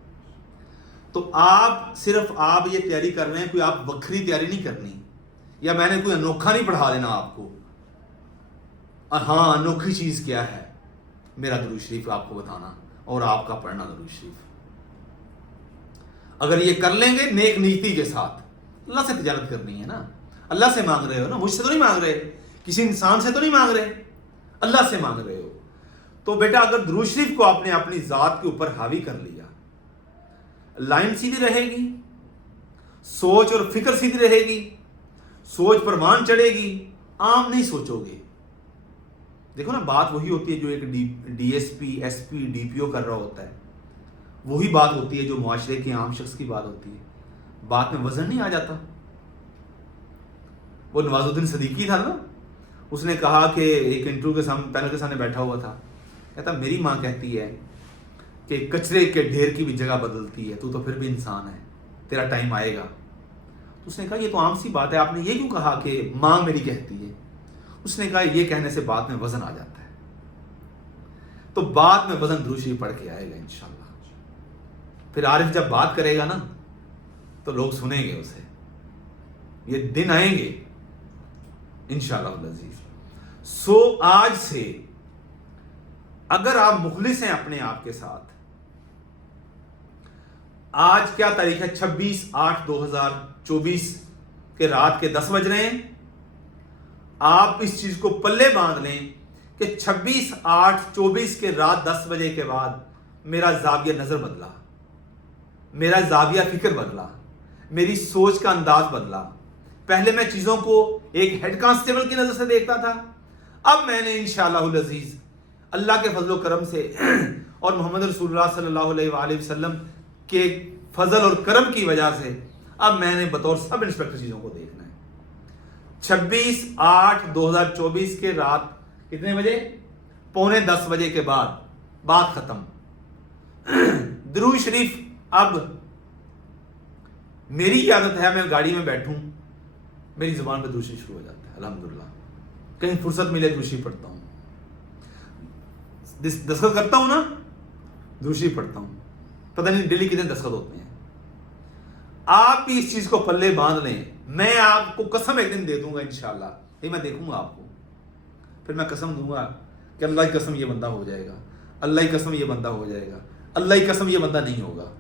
तो आप सिर्फ आप ये तैयारी कर रहे हैं, कोई आप वक्री तैयारी नहीं करनी, या मैंने कोई अनोखा नहीं पढ़ा देना आपको। हाँ, अनोखी चीज़ क्या है? मेरा दुरूद शरीफ आपको बताना और आपका पढ़ना दुरूद शरीफ। अगर ये कर लेंगे नेक नीति के साथ, अल्लाह से तिजारत करनी है ना, अल्लाह से मांग रहे हो ना, मुझसे तो नहीं मांग रहे, किसी इंसान से तो नहीं मांग रहे, अल्लाह से मांग रहे हो। तो बेटा अगर दुरूद शरीफ को आपने अपनी ज़ात के ऊपर हावी कर लिया, लाइन सीधी रहेगी, सोच और फिक्र सीधी रहेगी, सोच परवान चढ़ेगी, आम नहीं सोचोगे। देखो ना, बात वही होती है जो एक डीएसपी, एसपी, डीपीओ कर रहा होता है, वही बात होती है जो मुआशरे के आम शख्स की बात होती है। बात में वजन नहीं आ जाता। वो नवाजुद्दीन सदीकी था ना, उसने कहा कि एक इंटरव्यू के सामने, पैनल के सामने बैठा हुआ था, कहता मेरी माँ कहती है कि कचरे के ढेर की भी जगह बदलती है, तू तो फिर भी इंसान है, तेरा टाइम आएगा। तो उसने कहा ये तो आम सी बात है, आपने ये क्यों कहा कि माँ मेरी कहती है? उसने कहा ये कहने से बात में वजन आ जाता है। तो बात में वजन दुरूद शरीफ पढ़ के आएगा इंशाल्लाह। फिर आरिफ जब बात करेगा ना, तो लोग सुनेंगे उसे, ये दिन आएंगे इंशाल्लाह अज़ीज़। सो आज से अगर आप मुखलिस हैं अपने आप के साथ, आज क्या तारीख है? 26/8/2024 के रात के 10 बज रहे हैं। आप इस चीज को पल्ले बांध लें कि 26/8/24 के रात 10 बजे के बाद मेरा जाविया नजर बदला, मेरा जाविया फिक्र बदला, मेरी सोच का अंदाज बदला। पहले मैं चीजों को एक हेड कांस्टेबल की नजर से देखता था, अब मैंने इंशाअल्लाह अज़ीज़ अल्लाह के फजल करम से और मोहम्मद रसूलुल्लाह सल्लल्लाहु अलैहि वसल्लम के फजल और करम की वजह से अब मैंने बतौर सब इंस्पेक्टर चीज़ों को देखना है। 26/8/2024 के रात कितने बजे? 9:45 बजे के बाद बात खत्म। दुरूद शरीफ, अब मेरी आदत है, मैं गाड़ी में बैठूं, मेरी जुबान पर दुरूद शरीफ शुरू हो जाता है। अल्हम्दुलिल्लाह, कहीं फुर्सत मिले दुरूद शरीफ पढ़ता हूं, दस्तखत करता हूं ना, दुरूद शरीफ पढ़ता हूं। पता नहीं डेली कितने दस्तखत होते हैं। आप भी इस चीज को पल्ले बांध लें। मैं आपको कसम एक दिन दे दूंगा इंशाल्लाह, ये मैं देखूंगा आपको, फिर मैं कसम दूंगा कि अल्लाह की कसम ये बंदा हो जाएगा, अल्लाह की कसम ये बंदा हो जाएगा, अल्लाह की कसम ये बंदा नहीं होगा,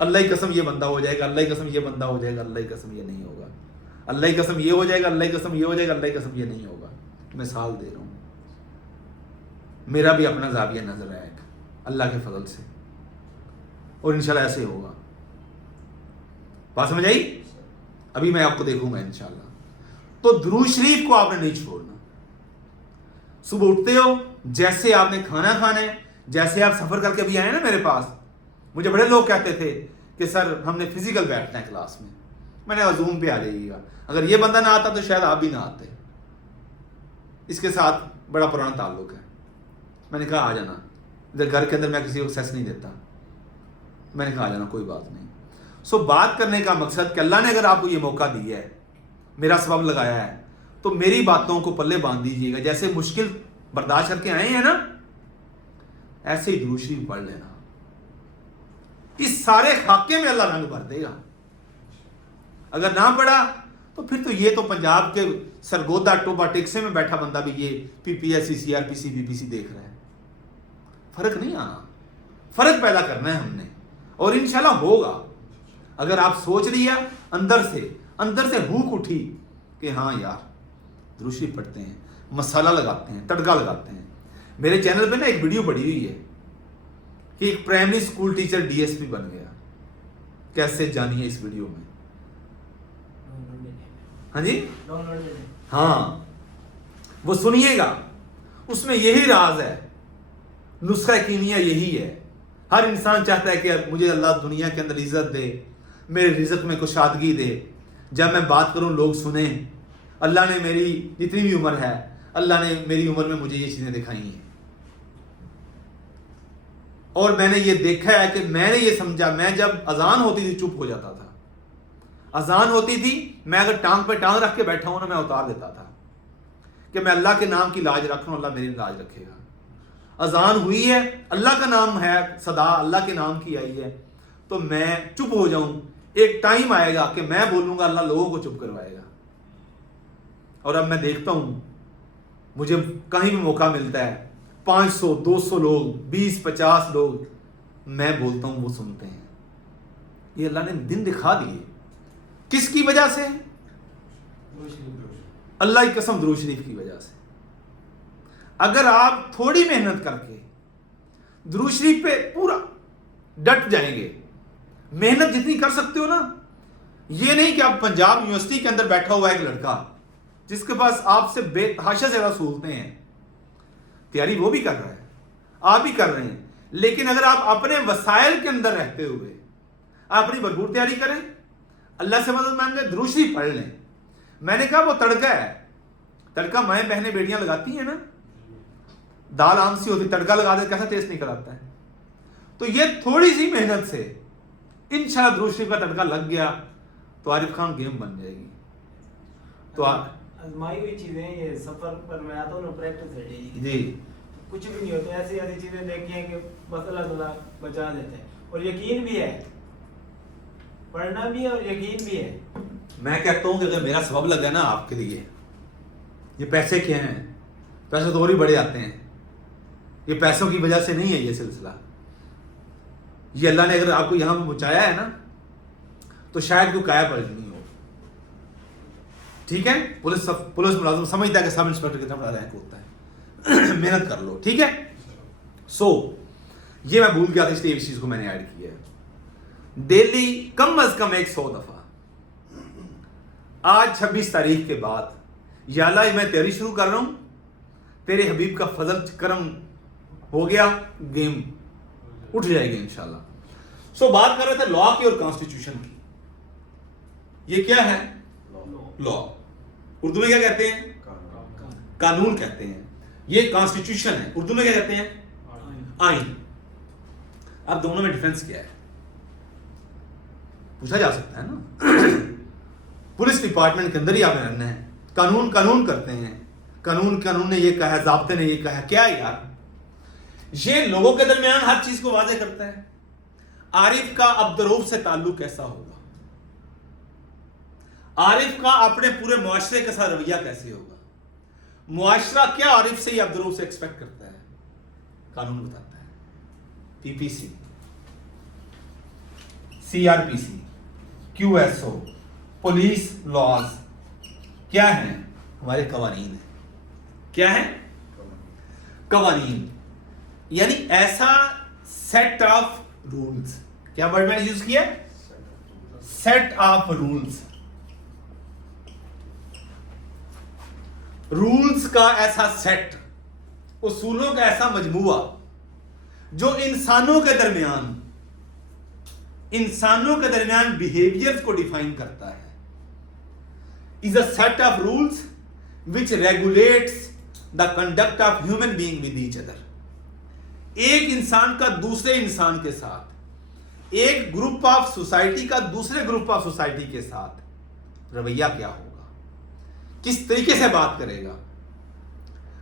अल्लाह की कसम ये बंदा हो जाएगा, अल्लाह की कसम ये बंदा हो जाएगा, अल्लाह की कसम ये नहीं होगा, अल्लाह की कसम ये हो जाएगा, अल्लाह की कसम ये हो जाएगा, अल्लाह की कसम ये नहीं होगा। मिसाल दे रहा हूं, मेरा भी अपना ज़ाविया नजर है एक, अल्लाह के फजल से, और इंशाल्लाह ऐसे होगा। बात समझ आई? अभी मैं आपको देखूंगा इंशाल्लाह। तो दुरूद शरीफ को आपने नहीं छोड़ना। सुबह उठते हो, जैसे आपने खाना खाना है, जैसे आप सफर करके अभी आए ना मेरे पास, मुझे बड़े लोग कहते थे कि सर हमने फिजिकल बैठना है क्लास में, मैंने कहा जूम पे आ जाइएगा। अगर ये बंदा ना आता तो शायद आप भी ना आते, इसके साथ बड़ा पुराना ताल्लुक है। मैंने कहा आ जाना, इधर घर के अंदर मैं किसी को एक्सेस नहीं देता, मैंने कहा आ जाना, कोई बात नहीं। सो बात करने का मकसद कि अल्लाह ने अगर आपको ये मौका दिया है, मेरा सबब लगाया है, तो मेरी बातों को पल्ले बांध दीजिएगा। जैसे मुश्किल बर्दाश्त करके आए हैं ना, ऐसे ही दुरूद शरीफ पढ़ लेना, इस सारे खाके में अल्लाह रंग भर देगा। अगर ना पढ़ा तो फिर तो ये तो पंजाब के सरगोदा टोबा टेक्से में बैठा बंदा भी ये PPSC CRPC BPC देख रहा है। फर्क नहीं आना, फर्क पैदा करना है हमने, और इंशाल्लाह होगा। अगर आप सोच लिया अंदर से भूख उठी कि हाँ यार दुरूद शरीफ पढ़ते हैं, मसाला लगाते हैं, तड़का लगाते हैं। मेरे चैनल पे ना एक वीडियो पड़ी हुई है कि एक प्राइमरी स्कूल टीचर DSP बन गया। कैसे जानिए इस वीडियो में? हाँ जी, हाँ वो सुनिएगा, उसमें यही राज है, नुस्खा कीनिया यही है। हर इंसान चाहता है कि मुझे अल्लाह दुनिया के अंदर इज्जत दे, मेरे रिज़्क में कुशादगी दे, जब मैं बात करूं लोग सुने। अल्लाह ने मेरी जितनी भी उम्र है, अल्लाह ने मेरी उम्र में मुझे ये चीज़ें दिखाई हैं, और मैंने ये देखा है कि मैंने ये समझा, मैं जब अजान होती थी चुप हो जाता था। अजान होती थी, मैं अगर टांग पे टांग रख के बैठा हूं ना, मैं उतार देता था कि मैं अल्लाह के नाम की लाज रख रहा हूं, अल्लाह मेरी लाज रखेगा। अजान हुई है, अल्लाह का नाम है, सदा अल्लाह के नाम की आई है, तो मैं चुप हो जाऊं। एक टाइम आएगा कि मैं बोलूंगा, अल्लाह लोगों को चुप करवाएगा। और अब मैं देखता हूं, मुझे कहीं भी मौका मिलता है, 500 200 लोग, 20-50 लोग, मैं बोलता हूं, वो सुनते हैं। ये अल्लाह ने दिन दिखा दिए। किसकी वजह से? अल्लाह की कसम, दुरूद शरीफ की वजह से। अगर आप थोड़ी मेहनत करके दुरूद शरीफ पे पूरा डट जाएंगे, मेहनत जितनी कर सकते हो ना, ये नहीं कि आप पंजाब यूनिवर्सिटी के अंदर बैठा हुआ एक लड़का जिसके पास आपसे बेतहाशा ज्यादा सहूलतें हैं, तैयारी वो भी कर रहा है, आप भी कर रहे हैं, लेकिन अगर आप अपने वसाइल के अंदर रहते हुए आप अपनी भरपूर तैयारी करें, अल्लाह से मदद मांगे, दुरूद शरीफ पढ़ लें। मैंने कहा वो तड़का है, तड़का माएँ बहनें बेटियां लगाती हैं ना, दाल आम सी होती, तड़का लगा दे कैसा टेस्ट निकल आता है। तो ये थोड़ी सी मेहनत से इंशाल्लाह दुरूद शरीफ का तड़का लग गया तो आरिफ खान गेम बन जाएगी। तो आजमाई हुई चीजें, ये सफर पर मैं आता हूँ ना, प्रैक्टिस है जी, कुछ भी नहीं होता, ऐसी ऐसी चीजें देखी हैं कि बस अल्लाह ताला बचा देते हैं। और यकीन भी है, पढ़ना भी है और यकीन भी है। मैं कहता हूं कि अगर मेरा सबब लग गया ना आपके लिए, ये पैसे क्या हैं, पैसे तो और ही बड़े आते हैं, ये पैसों की वजह से नहीं है ये सिलसिला। ये अल्लाह ने अगर आपको यहां पहुंचाया है ना, तो शायद कोई काया पलट नहीं हो। ठीक है, पुलिस मुलाजिम समझता है कि सब इंस्पेक्टर कितना बड़ा रैंक होता है। मेहनत कर लो, ठीक है। ये मैं भूल गया था, इसलिए इस चीज को मैंने ऐड किया है। डेली कम अज कम 100 दफा, आज 26 तारीख के बाद, या अल्लाह मैं तैयारी शुरू कर रहा हूं, तेरे हबीब का फजल करम हो गया, गेम उठ जाएगी इंशाल्लाह। सो बात कर रहे थे लॉ की और कॉन्स्टिट्यूशन की। ये क्या है? लॉ। उर्दू में क्या कहते हैं? कानून कहते हैं। ये कॉन्स्टिट्यूशन है, उर्दू में क्या कहते हैं? आइन। अब दोनों में डिफरेंस क्या है पूछा जा सकता है ना। पुलिस डिपार्टमेंट के अंदर ही आपने रहना है, कानून कानून करते हैं, कानून ने ये कहा, ज़ाब्ते ने ये कहा, क्या यार, ये लोगों के दरमियान हर चीज को वाज़ेह करता है। आरिफ का अब्दुर्रऊफ से ताल्लुक कैसा होगा? आरिफ का अपने पूरे मुआशरे के साथ रवैया कैसे होगा? मुआशरा क्या आरिफ से या अब्दुर्रऊफ से एक्सपेक्ट करता है? कानून बताता है। पीपीसी, सीआरपीसी, क्यूएसओ, पुलिस लॉज क्या है? हमारे कवानीन है। क्या है? कवानीन, यानी ऐसा सेट ऑफ रूल्स। क्या वर्ड मैंने यूज किया? Set of rules. रूल्स का ऐसा सेट, उसूलों का ऐसा मजमूआ जो इंसानों के दरमियान बिहेवियर्स को डिफाइन करता है, is a set of rules which regulates the conduct of human being with each other. एक इंसान का दूसरे इंसान के साथ, एक ग्रुप ऑफ सोसाइटी का दूसरे ग्रुप ऑफ सोसाइटी के साथ रवैया क्या होगा, किस तरीके से बात करेगा,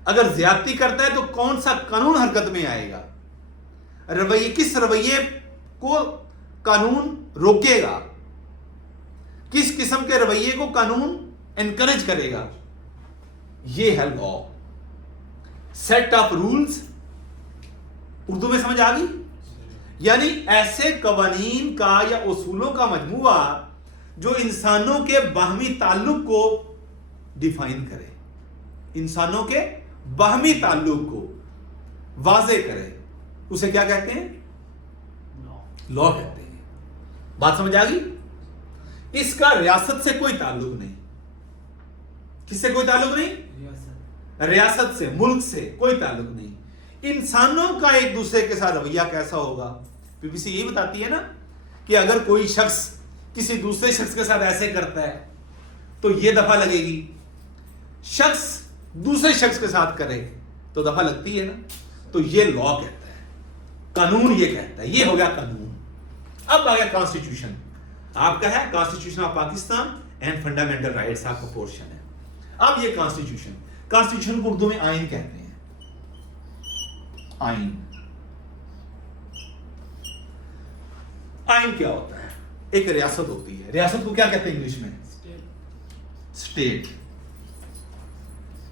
अगर ज्यादती करता है तो कौन सा कानून हरकत में आएगा, रवैये, किस रवैये को कानून रोकेगा, किस किस्म के रवैये को कानून एनकरेज करेगा, ये है law. Set of rules, Urdu में समझ आ गई? यानी ऐसे कवानीन का या उसूलों का मजमूआ जो इंसानों के बाहमी ताल्लुक को डिफाइन करे, इंसानों के बाहमी ताल्लुक को वाज़ेह करे, उसे क्या कहते हैं? लॉ कहते हैं। बात समझ आ गई? इसका रियासत से कोई ताल्लुक नहीं। किससे कोई ताल्लुक नहीं? रियासत से, मुल्क से कोई ताल्लुक नहीं। इंसानों का एक दूसरे के साथ रवैया कैसा होगा? पीपीसी यही बताती है ना कि अगर कोई शख्स किसी दूसरे शख्स के साथ ऐसे करता है तो यह दफा लगेगी, शख्स दूसरे शख्स के साथ करे तो दफा लगती है ना। तो यह लॉ कहता है, कानून ये कहता है। ये हो गया कानून। अब आ गया कॉन्स्टिट्यूशन। आपका है constitution of Pakistan and fundamental rights, आपका पोर्शन है। अब ये कॉन्स्टिट्यूशन को उर्दू में आइन कहते हैं। आइन क्या होता है? एक रियासत होती है। रियासत को क्या कहते हैं इंग्लिश में? स्टेट।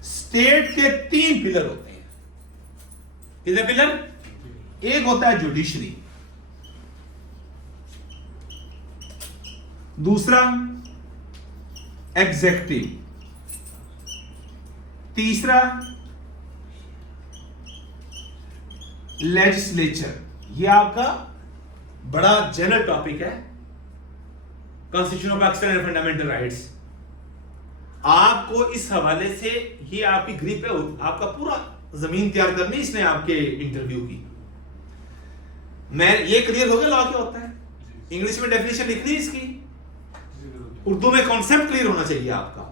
स्टेट के 3 पिलर होते हैं। कितने पिलर? एक होता है जुडिशरी, दूसरा एग्जेक्टिव, तीसरा लेजिस्लेचर। यह आपका बड़ा जनरल टॉपिक है, constitution of Pakistan and fundamental rights. आपको इस हवाले से ये आपकी ग्रिप है, आपका पूरा जमीन तैयार करनी इसने आपके इंटरव्यू की। मैं ये क्लियर हो गया लॉ क्या होता है? इंग्लिश में डेफिनेशन लिखनी है इसकी, उर्दू में कॉन्सेप्ट क्लियर होना चाहिए आपका।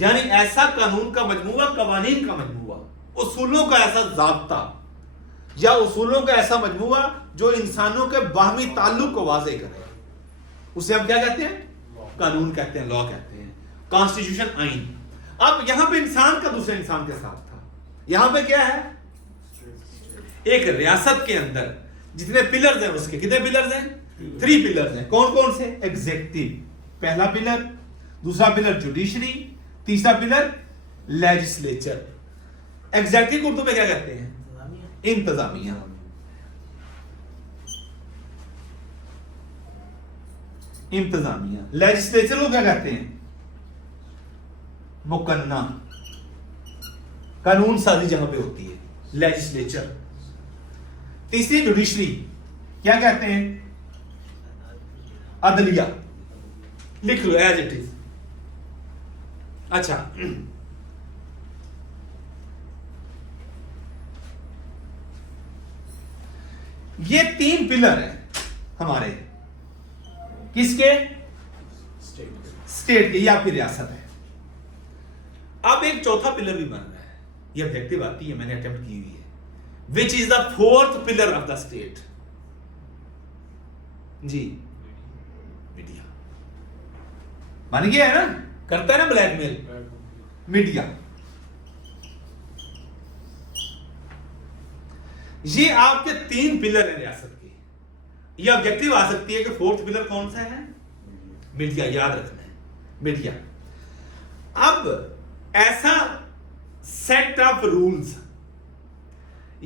यानी ऐसा कानून का मजमूआ, कवानीन का मजमूआ, उसूलों का ऐसा ज़ाब्ता या उसूलों का ऐसा मजमूआ जो इंसानों के बाहमी ताल्लुक को वाज़ेह करे, उसे हम क्या कहते हैं? कानून कहते हैं, लॉ कहते हैं। कॉन्स्टिट्यूशन, आइन। अब यहां पे इंसान का दूसरे इंसान के साथ था, यहां पे क्या है? एक रियासत के अंदर जितने पिलर्स हैं, उसके कितने पिलर्स हैं? 3 पिलर्स हैं। कौन कौन से? एग्जेक्टिव पहला पिलर, दूसरा पिलर जुडिशरी, तीसरा पिलर लेजिस्लेचर। एग्जेक्टिव को उर्दू में क्या कहते हैं? इंतजामिया। इंतजामिया। लेजिस्लेचर को क्या कहते हैं? मुकन्ना। कानून साजी जहां पे होती है, लेजिस्लेचर। तीसरी जुडिशरी, क्या कहते हैं? अदलिया। लिख लो एज इट इज। अच्छा, ये 3 पिलर हैं हमारे। किसके? State. स्टेट के, ये आपकी रियासत है। अब एक चौथा पिलर भी बन रहा है, ये ऑब्जेक्टिव आती है, मैंने अटेम्प्ट की हुई है, which is the fourth pillar of the state. जी, मीडिया बन गया है ना, करता है ना ब्लैकमेल, मीडिया। ये आपके 3 पिलर है रियासत के। ये ऑब्जेक्टिव आ सकती है कि फोर्थ पिलर कौन सा है? मीडिया, याद रखना है, मीडिया। अब ऐसा सेट ऑफ रूल्स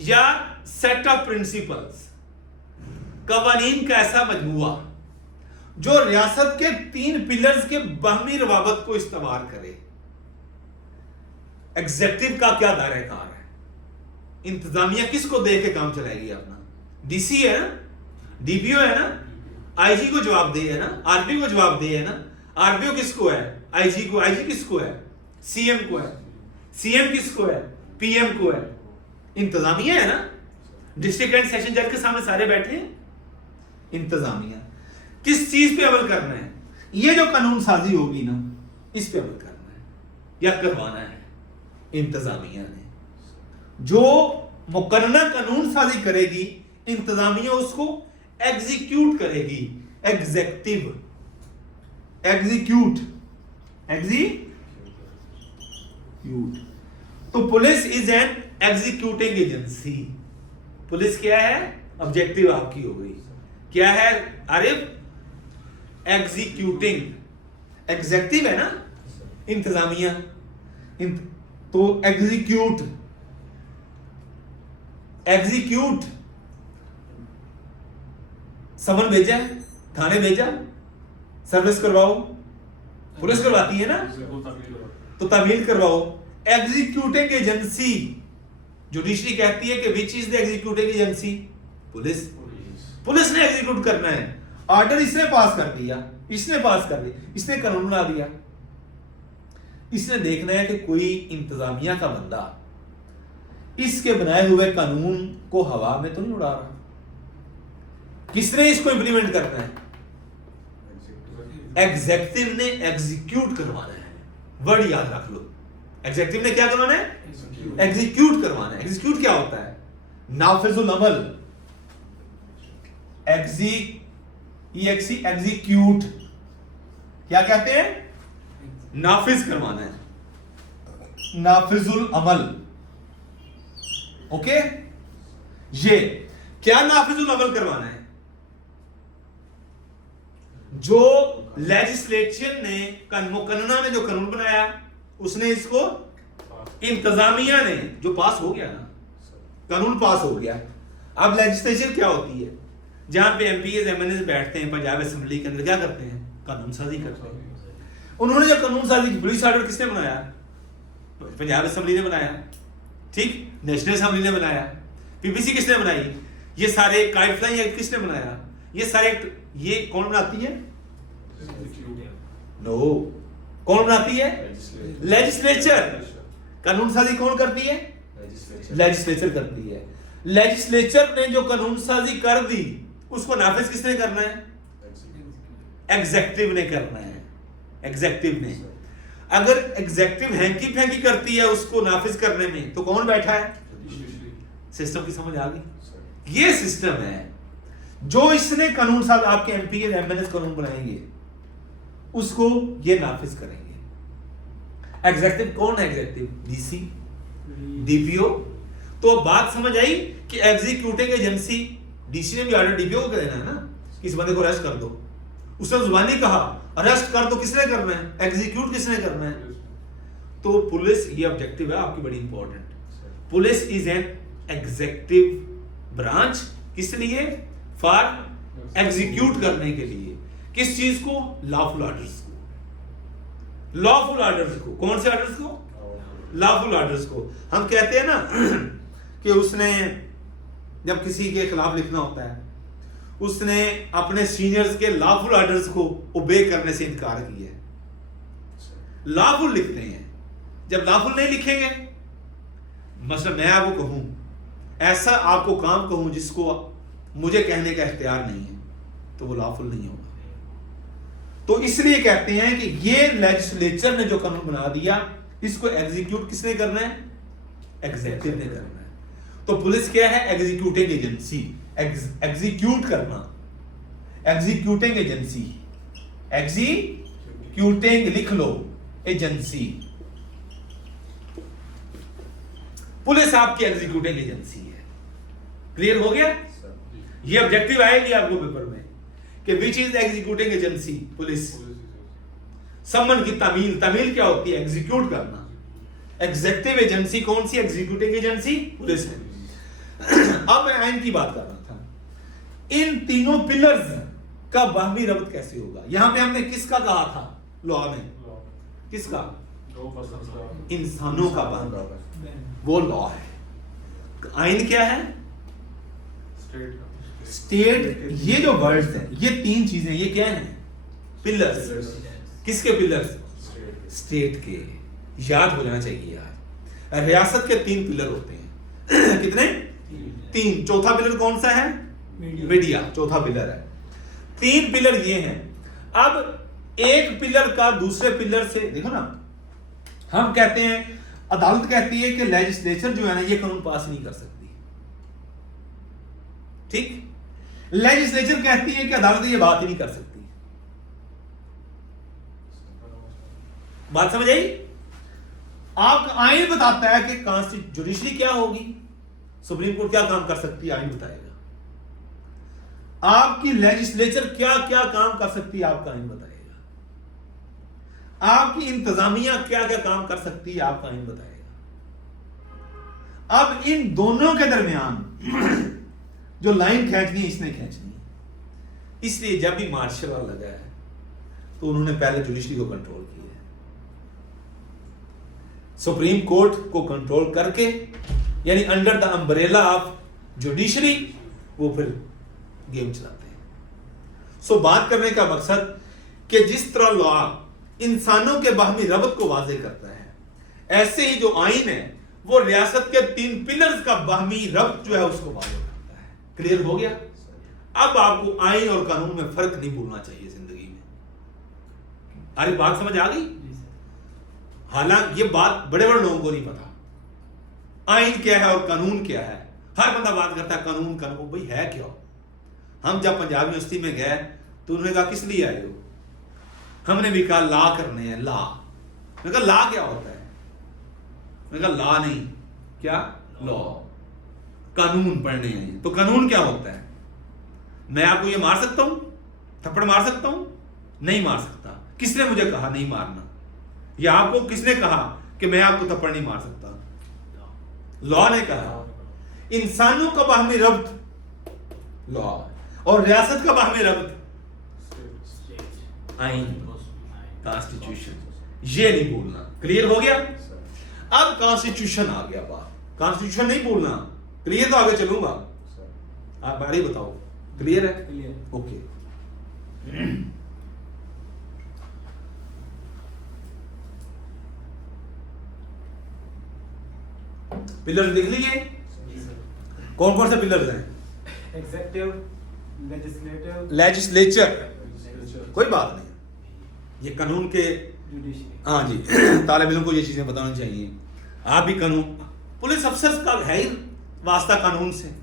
या सेट ऑफ प्रिंसिपल्स, कवानीन का ऐसा मजमुआ जो रियासत के 3 पिलर्स के बाहमी रवाबत को इस्तेमाल करे। एग्जेक्टिव का क्या दायरा कार है? इंतजामिया किसको देख के काम चलाएगी? अपना डीसी है ना, डीपीओ है ना, आईजी को जवाब दे है ना, आरपी को जवाब दे है ना। आरपीओ किसको है? आईजी को। आईजी किसको है? सीएम को है। सीएम किसको है? पीएम को है। इंतजामिया है ना, डिस्ट्रिक्ट एंड सेशन जज के सामने सारे बैठे हैं। इंतजामिया किस चीज पे अमल करना है? ये जो कानून साजी होगी ना, इस पे अमल करना है या करवाना है इंतजामिया ने। जो मुकर्रर कानून साजी करेगी, इंतजामिया उसको एग्जीक्यूट करेगी। एग्जेक्टिव, एग्जीक्यूट, तो police is an executing agency. Police क्या है? ऑब्जेक्टिव आपकी हो गई, क्या है आरिफ? एग्जीक्यूटिंग। एग्जेक्टिव है ना इंतजामिया, तो एग्जीक्यूट, एग्जीक्यूट। समन भेजा, थाने भेजा, सर्विस करवाओ, पुलिस करवाती है ना, तो तामील करवाओ। एग्जीक्यूटिंग एजेंसी, जुडिशरी कहती है कि which is the executing agency? Police. Police ने एग्जीक्यूट करना है। ऑर्डर इसने पास कर दिया, इसने पास कर दिया, इसने कानून बना दिया। इसने देखना है कि कोई इंतजामिया का बंदा इसके बनाए हुए कानून को हवा में तो नहीं उड़ा रहा। किसने इसको इंप्लीमेंट करना है? एग्जेक्टिव ने एग्जीक्यूट करवाना है। वर्ड याद रख लो, एग्जेक्टिव ने क्या करवाना है? एग्जीक्यूट करवाना है। एग्जीक्यूट क्या होता है? नाफिजुल अमल, एग्जीक्यूट क्या कहते हैं? नाफिज करवाना है, नाफिजुल अमल। ओके, ये क्या नाफिजुल अमल करवाना है? जो लेजिस्लेचर ने, मुकन्ना ने जो कानून बनाया, उसने इसको इंतजामिया ने, जो पास हो गया ना, कानून पास हो गया। अब लेजिस्लेचर क्या होती है? जहां पे एमपीएस एमएनएस बैठते हैं पंजाब असेंबली के अंदर, क्या करते हैं? कानून साजी करते हैं। उन्होंने जो कानून साजी, पुलिस ऑर्डर किसने बनाया? पंजाब असेंबली ने बनाया, ठीक। नेशनल असेंबली ने बनाया। पीपीसी किसने बनाई? ये सारे गाइडलाइन एक्ट किसने बनाया? ये सारे एक्ट ये कौन बनाती है? नो, कौन बनाती है? लेजिस्लेचर। कानून साजी कौन करती है? लेजिस्लेचर करती है। लेजिस्लेचर ने जो कानून साजी कर दी, उसको नाफिज किसने करना है? एग्जेक्टिव ने करना है। एग्जेक्टिव ने। अगर एग्जेक्टिव हैंकी फेंकी करती है उसको नाफिज करने में, तो कौन बैठा है? सिस्टम की समझ आ गई? ये सिस्टम है जो इसने कानून साथ आपके एमपी के एमएनएस कानून बनाएंगे, उसको ये नाफिज करेंगे। एग्जेक्टिव कौन है? Executive DC, DPO. तो बात समझ आई कि एग्जीक्यूटिंग एजेंसी, डीसी ने भी ऑर्डर डीपीओ को देना है ना कि इस बंदे को अरेस्ट कर दो। उसने जुबानी कहा अरेस्ट कर दो, किसने करना है? एग्जीक्यूट किसने करना है? तो पुलिस, ये ऑब्जेक्टिव है आपकी बड़ी important. Police is an executive branch, किस लिए? फॉर एग्जीक्यूट करने के लिए। किस चीज को? लॉफुल ऑर्डर्स को। लॉफुल ऑर्डर्स को। कौन से ऑर्डर्स को? लॉफुल ऑर्डर्स को। हम कहते हैं ना कि उसने जब किसी के खिलाफ लिखना होता है, उसने अपने सीनियर्स के लॉफुल ऑर्डर्स को ओबे करने से इनकार किया है। लॉफुल लिखते हैं। जब लॉफुल नहीं लिखेंगे, मतलब मैं आपको कहूं, ऐसा आपको काम कहूं जिसको मुझे कहने का इख्तियार नहीं है, तो वो लॉफुल नहीं होगा। तो इसलिए कहते हैं कि ये लेजिस्लेचर ने जो कानून बना दिया, इसको एग्जीक्यूट किसने करना है? एग्जीक्यूटिव ने करना है। तो पुलिस क्या है? Executing agency. एग्जीक्यूट करना, एग्जीक्यूटिंग एजेंसी, एग्जीक्यूटिंग लिख लो, एजेंसी। पुलिस आपकी एग्जीक्यूटिंग एजेंसी है। क्लियर हो गया? ये ऑब्जेक्टिव आएगी आपको पेपर में कि which is executing agency? Police. Summon की तामील, तामील क्या होती है? एग्जीक्यूट करना। एग्जीक्यूटिव एजेंसी कौन सी? एग्जीक्यूटिंग एजेंसी पुलिस है। अब मैं आइन की बात कर रहा था। इन तीनों पिलर्स का बाहमी रब्त कैसे होगा? यहां पे हमने किसका कहा था लॉ में? किसका? इंसानों का बाहमी रब्त, वो लॉ है। आइन क्या है? स्टेट। ये जो वर्ड्स हैं, ये तीन चीजें, ये क्या हैं? पिलर्स। किसके पिलर्स? स्टेट के। याद हो जाना चाहिए यार। रियासत के तीन पिलर होते हैं। कितने? तीन। चौथा पिलर कौन सा है? मीडिया चौथा पिलर है। तीन पिलर ये हैं। अब एक पिलर का दूसरे पिलर से देखो ना, हम कहते हैं, अदालत कहती है कि लेजिस्लेचर जो है ना, ये कानून पास नहीं कर सकती। ठीक? लेजिस्लेचर कहती है कि अदालत ये बात ही नहीं कर सकती। बात समझ आई? आपका आइन बताता है कि जुडिशरी क्या होगी, सुप्रीम कोर्ट क्या काम कर सकती है, आइन बताएगा। आपकी लेजिस्लेचर क्या क्या काम कर सकती है, आपका आइन बताएगा। आपकी इंतजामिया क्या क्या काम कर सकती है, आपका आइन बताएगा। अब इन दोनों के दरमियान जो लाइन खींचनी है, इसने खींचनी है। इसलिए जब भी मार्शल लॉ लगा है तो उन्होंने पहले जुडिशरी को कंट्रोल किया है। सुप्रीम कोर्ट को कंट्रोल करके, यानी under the umbrella of judiciary, वो फिर गेम चलाते हैं। सो बात करने का मकसद कि जिस तरह लॉ इंसानों के बाहमी रब्त को वाज़े करता है, ऐसे ही जो आइन है वो रियासत के तीन पिलर्स का बाहमी रब्त जो है उसको वाज़े करता है। क्लियर हो गया? अब आपको आइन और कानून में फर्क नहीं भूलना चाहिए जिंदगी में। अरे बात समझ आ गई? हालांकि ये बात बड़े बड़े लोगों को नहीं पता, आइन क्या है और कानून क्या है। हर बंदा बात करता है कानून कानून, भाई है क्या? हम जब पंजाब यूनिवर्सिटी में गए तो उन्होंने कहा किस लिए आए हो? हमने भी कहा लॉ करने हैं, लॉ। मैंने कहा लॉ क्या होता है? मैंने कहा लॉ नहीं, क्या? लॉ, कानून पढ़ने हैं। तो कानून क्या होता है? मैं आपको ये मार सकता हूं, थप्पड़ मार सकता हूं? नहीं मार सकता। किसने मुझे कहा नहीं मारना? या आपको किसने कहा कि मैं आपको थप्पड़ नहीं मार सकता? लॉ ने कहा। इंसानों का बाहमी रब्त लॉ, और रियासत का बाहमी रब्त आइन, कॉन्स्टिट्यूशन। ये नहीं भूलना। क्लियर हो गया? अब कॉन्स्टिट्यूशन आ गया बात, कॉन्स्टिट्यूशन नहीं भूलना। क्लियर? तो आगे चलूंगा, आप बारी बताओ। क्लियर है? क्लियर। ओके। पिलर लिख लिए? कौन कौन से पिलर्स हैं? एग्जीक्यूटिव, लेजिस्लेटिव, लेजिस्लेचर, कोई बात नहीं, ये कानून के, जुडिशरी। हाँ जी, तालिब इल्म को ये चीजें बतानी चाहिए। आप भी कानून, पुलिस अफसर का है ही वास्ता कानून से।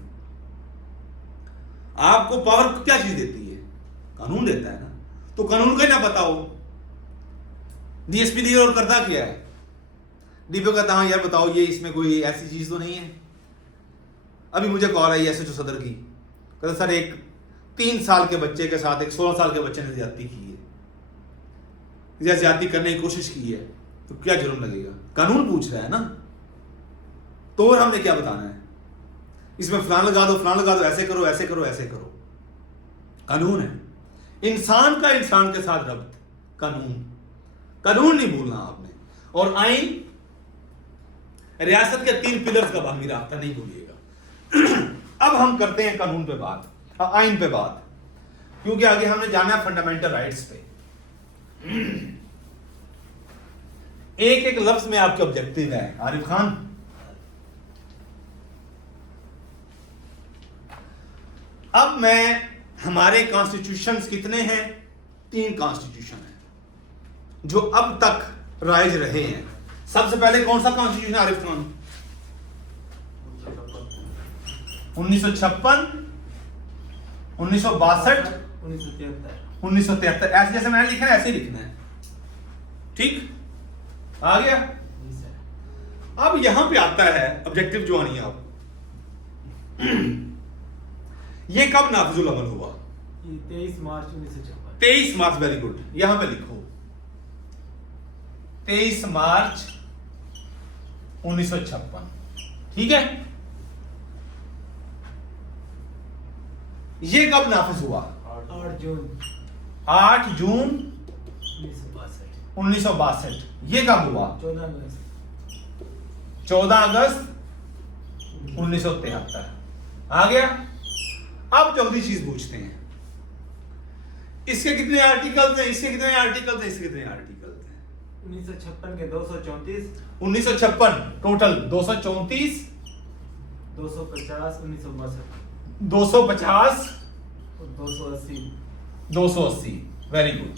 आपको पावर क्या चीज देती है? कानून देता है ना। तो कानून का ही ना पता हो, डीएसपी डी और करता क्या है? डीपीओ कहता हाँ यार बताओ ये इसमें कोई ऐसी चीज तो नहीं है। अभी मुझे कॉल आई एसएचओ सदर की, कहता सर एक 3 साल के बच्चे के साथ एक 16 साल के बच्चे ने ज्यादती की है, या ज्यादती करने की कोशिश की है, तो क्या जुर्म लगेगा? कानून पूछ रहा है ना। तो और हमने क्या बताना है? इसमें फलान लगा दो, फलान लगा दो, ऐसे करो, ऐसे करो, ऐसे करो। कानून है। इंसान का इंसान के साथ रब्त, कानून। कानून नहीं भूलना आपने। और आइन, रियासत के 3 पिलर्स का बाहमी रास्ता नहीं भूलिएगा। अब हम करते हैं कानून पे बात, आइन पे बात, क्योंकि आगे हमने जाना है फंडामेंटल राइट्स पे। एक एक लफ्ज में आपके ऑब्जेक्टिव है। आरिफ खान, अब मैं, हमारे कॉन्स्टिट्यूशंस कितने हैं? 3 कॉन्स्टिट्यूशन है जो अब तक राइज रहे हैं। सबसे पहले कौन सा कॉन्स्टिट्यूशन आरिफ खान? 1956, 1962, 1973। ऐसे जैसे मैंने लिखा है ऐसे ही लिखना है, ठीक? आ गया। अब यहां पे आता है ऑब्जेक्टिव जो आनी है आप ये कब नाफिजुल अमल हुआ? 23 मार्च 1956। 23 मार्च, वेरी गुड, यहां पे लिखो 23 मार्च 1956, ठीक है? ये कब नाफिज हुआ? 8 जून 8 जून 1962। 1962। ये कब हुआ? 14 अगस्त 14 अगस्त 1973। आ गया। अब जल्दी चीज पूछते हैं, इसके कितने आर्टिकल्स हैं, इसके कितने आर्टिकल्स हैं, इसके कितने आर्टिकल्स हैं? 1956 के 234, 1956 टोटल 234, 250, 1962 250, और 280। 280, वेरी गुड।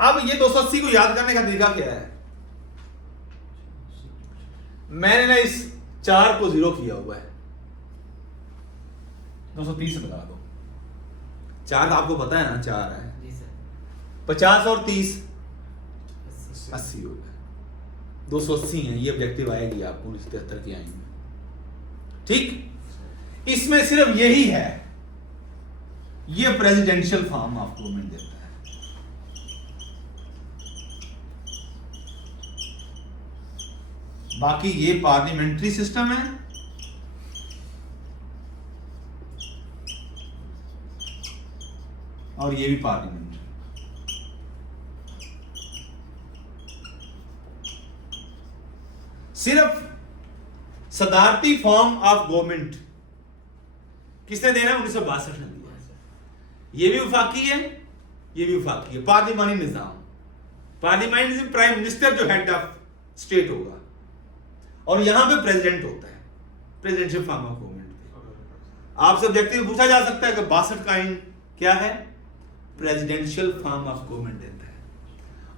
अब ये 280 को याद करने का तरीका क्या है? मैंने ना इस 4 को 0 किया हुआ है, 230 लगा दो। 4 आपको पता है ना, 4 है। जी सर। 50 और 30 80। 80 हो गए, 280 है। ये ऑब्जेक्टिव आएगी आपको 1973 की आएंगे, ठीक? इसमें सिर्फ यही है, ये प्रेसिडेंशियल फॉर्म ऑफ गवर्नमेंट देता है। बाकी ये पार्लियामेंट्री सिस्टम है, और ये भी पार्लियामेंट्री। सिर्फ सदारती फॉर्म ऑफ गवर्नमेंट किसने देना है? 1962 ने दिया है। ये भी वफाकी है, ये भी वफाकी है। पार्लिमानी निजाम, पार्लियामेंट निजाम, प्राइम मिनिस्टर जो हेड ऑफ स्टेट होगा, और यहां पे प्रेसिडेंट होता है, प्रेसिडेंशियल फॉर्म ऑफ गवर्नमेंट। आपसे ऑब्जेक्टिव पूछा जा सकता है कि 62 का आइन क्या है? प्रेसिडेंशियल फॉर्म ऑफ गवर्नमेंट देता है,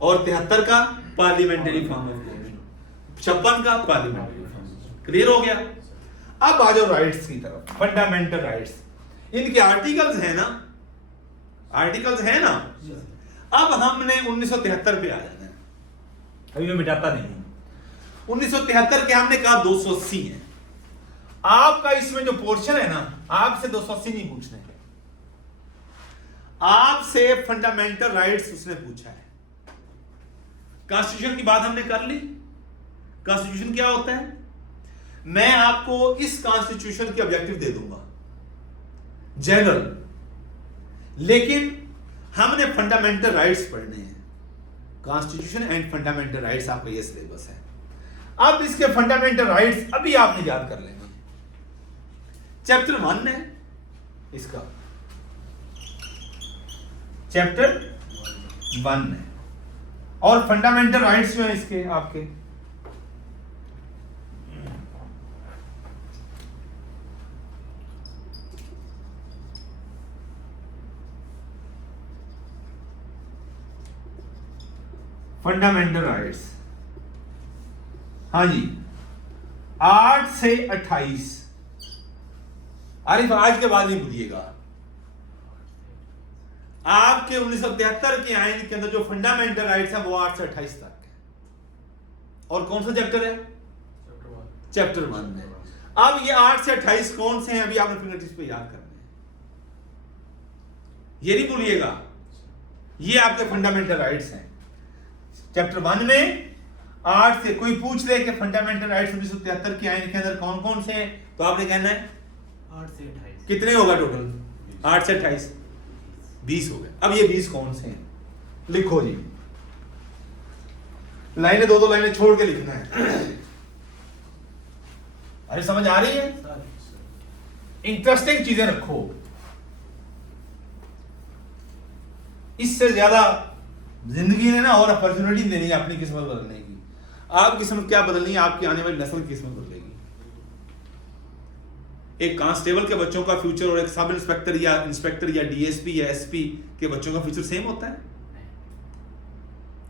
और 73 का पार्लियामेंट्री फॉर्म ऑफ गवर्नमेंट, 56 का पार्लियामेंट्री फॉर्म। क्लियर हो गया? अब आ जाओ राइट्स की तरफ, फंडामेंटल राइट्स। इनके आर्टिकल्स हैं ना, आर्टिकल्स हैं ना। अब हमने 1973 पे आ जाना है, अभी मैं मिटाता नहीं हूं। 1973 के हमने कहा 280 है। आपका इसमें जो पोर्शन है ना, आपसे 280 नहीं पूछने, आपसे फंडामेंटल राइट्स उसने पूछा है। कॉन्स्टिट्यूशन की बात हमने कर ली। कॉन्स्टिट्यूशन क्या होता है? मैं आपको इस कॉन्स्टिट्यूशन के ऑब्जेक्टिव दे दूंगा जनरल, लेकिन हमने फंडामेंटल राइट्स पढ़ने हैं। कॉन्स्टिट्यूशन एंड फंडामेंटल राइट्स आपका ये सिलेबस है। अब इसके फंडामेंटल राइट्स अभी आपने याद कर लेंगे। चैप्टर 1 है इसका, चैप्टर 1 है, और फंडामेंटल राइट्स जो है इसके आपके फंडामेंटल राइट्स, हाँ जी, 8 से 28। आरिफ आज के बाद नहीं भूलिएगा, आपके 1973 के आइन के अंदर जो फंडामेंटल राइट्स हैं वो 8 से 28 तक है। और कौन सा चैप्टर है? चैप्टर 1 है। अब ये 8 से 28 कौन से हैं, अभी आपने फिंगरटिप्स पे याद करने हैं, ये नहीं भूलिएगा। ये आपके फंडामेंटल राइट्स हैं। चैप्टर 1 में 8 से, कोई पूछ ले कि फंडामेंटल राइट्स 1973 के आइन के अंदर कौन कौन से हैं, तो आपने कहना है 8 से 28। कितने होगा टोटल? 8 से 28 20 हो गए। अब ये 20 कौन से हैं? लिखो जी, लाइनें 2-2 लाइनें छोड़ के लिखना है। अरे समझ आ रही है? इंटरेस्टिंग चीजें रखो, इससे ज्यादा जिंदगी ने ना और अपॉर्चुनिटी देनी है अपनी किस्मत बदलने की। आप किस्मत क्या बदलनी है? आपकी आने वाली नस्ल की किस्मत बदलेगी। एक कांस्टेबल के बच्चों का फ्यूचर और एक सब इंस्पेक्टर या डीएसपी या एसपी के बच्चों का फ्यूचर सेम होता है?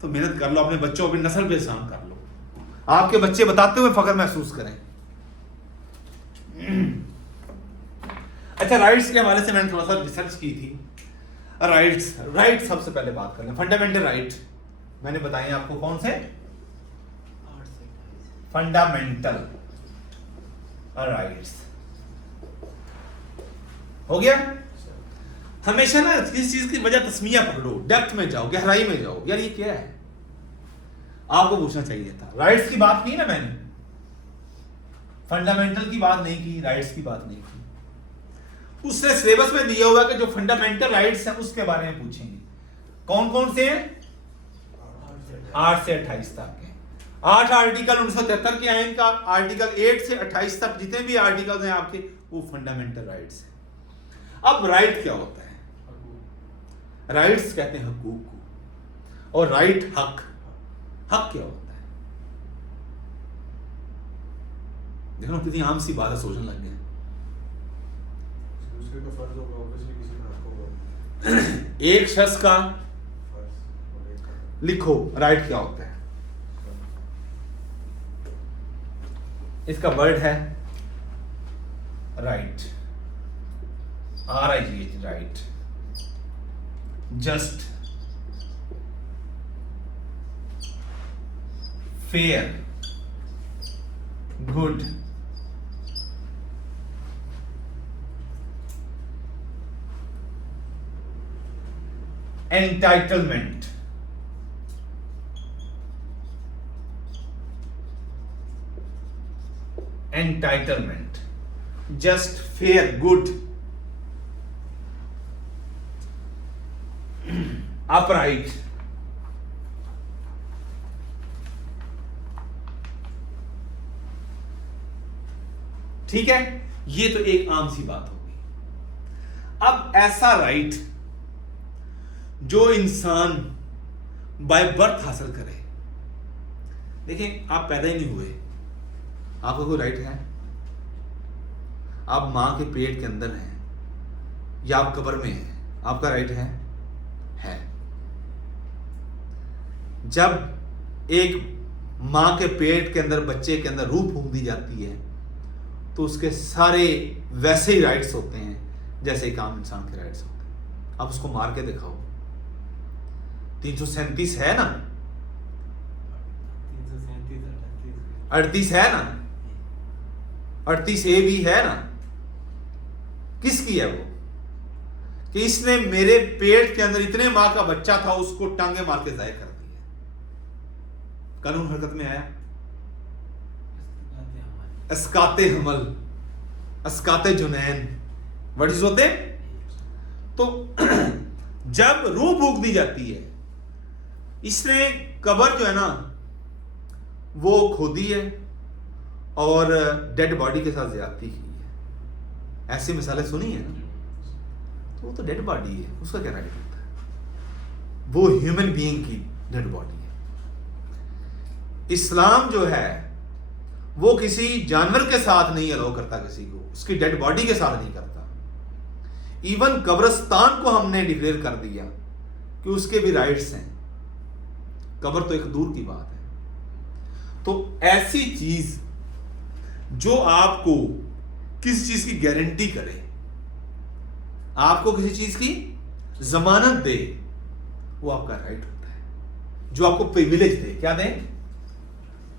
तो मेहनत कर लो, अपने बच्चों अपनी नस्ल पे एहसान कर लो, आपके बच्चे बताते हुए फख्र महसूस करें। अच्छा, राइट्स के हवाले से मैंने थोड़ा सा रिसर्च की थी। राइट सबसे पहले बात कर लें, फंडामेंटल राइट मैंने बताए आपको कौन से? Fundamental rights. हो गया? हमेशा ना किसी चीज की वजह तस्मिया पकड़ो, डेप्थ में जाओ, गहराई में जाओ, यार ये क्या है, आपको पूछना चाहिए था। राइट्स की बात की ना मैंने, फंडामेंटल की बात नहीं की, राइट्स की बात नहीं की। उसने सिलेबस में दिया हुआ कि जो फंडामेंटल राइट्स हैं उसके बारे में पूछेंगे। कौन कौन से हैं? 8 से 28 तक के 8 आर्टिकल 1973 के आइन का, आर्टिकल 8 से 28 तक जितने भी आर्टिकल्स हैं आपके, वो फंडामेंटल राइट्स हैं। अब राइट क्या होता है? राइट्स कहते हैं हकूक को, और राइट हक क्या होता है? देखो कितनी आम सी बात है, सोचने लग गए। दूसरे का फर्ज होगा, ऑब्वियसली किसी का हक होगा। एक शख्स का फर्ज और एक का लिखो राइट क्या होता है। इसका वर्ड है right, RIGH, right. Just, fair, good, entitlement, just, fair, good, upright, ठीक है। ये तो एक आम सी बात होगी। अब ऐसा राइट जो इंसान बाय बर्थ हासिल करे, देखें आप पैदा ही नहीं हुए, आपका कोई राइट है? आप मां के पेट के अंदर हैं या आप कब्र में हैं, आपका राइट है? जब एक मां के पेट के अंदर बच्चे के अंदर रूह फूंक दी जाती है तो उसके सारे वैसे ही राइट्स होते हैं जैसे एक आम इंसान के राइट्स होते हैं। आप उसको मार के दिखाओ, 337 है ना, 38 है ना, 38A भी है ना। किसकी है वो? कि इसने मेरे पेट के अंदर इतने मां का बच्चा था, उसको टांगे मार के जाहिर कर दिया। कानून हरकत में आया, अस्काते हमल, अस्काते जुनैन, व्हाट इज होते। तो जब रूह फूंक दी जाती है, इसने कब्र जो है ना वो खोदी है और डेड बॉडी के साथ ज्यादती की है। ऐसी मिसालें सुनी है ना, तो वो तो डेड बॉडी है, उसका क्या राइट होता है? वो ह्यूमन बीइंग की डेड बॉडी है। इस्लाम जो है वो किसी जानवर के साथ नहीं अलाउ करता किसी को, उसकी डेड बॉडी के साथ नहीं करता। इवन कब्रिस्तान को हमने डिक्लेयर कर दिया कि उसके भी राइट्स हैं। कब्र तो एक दूर की बात है। तो ऐसी चीज जो आपको किसी चीज की गारंटी करे, आपको किसी चीज की जमानत दे, वो आपका राइट होता है। जो आपको प्रिविलेज दे, क्या दे?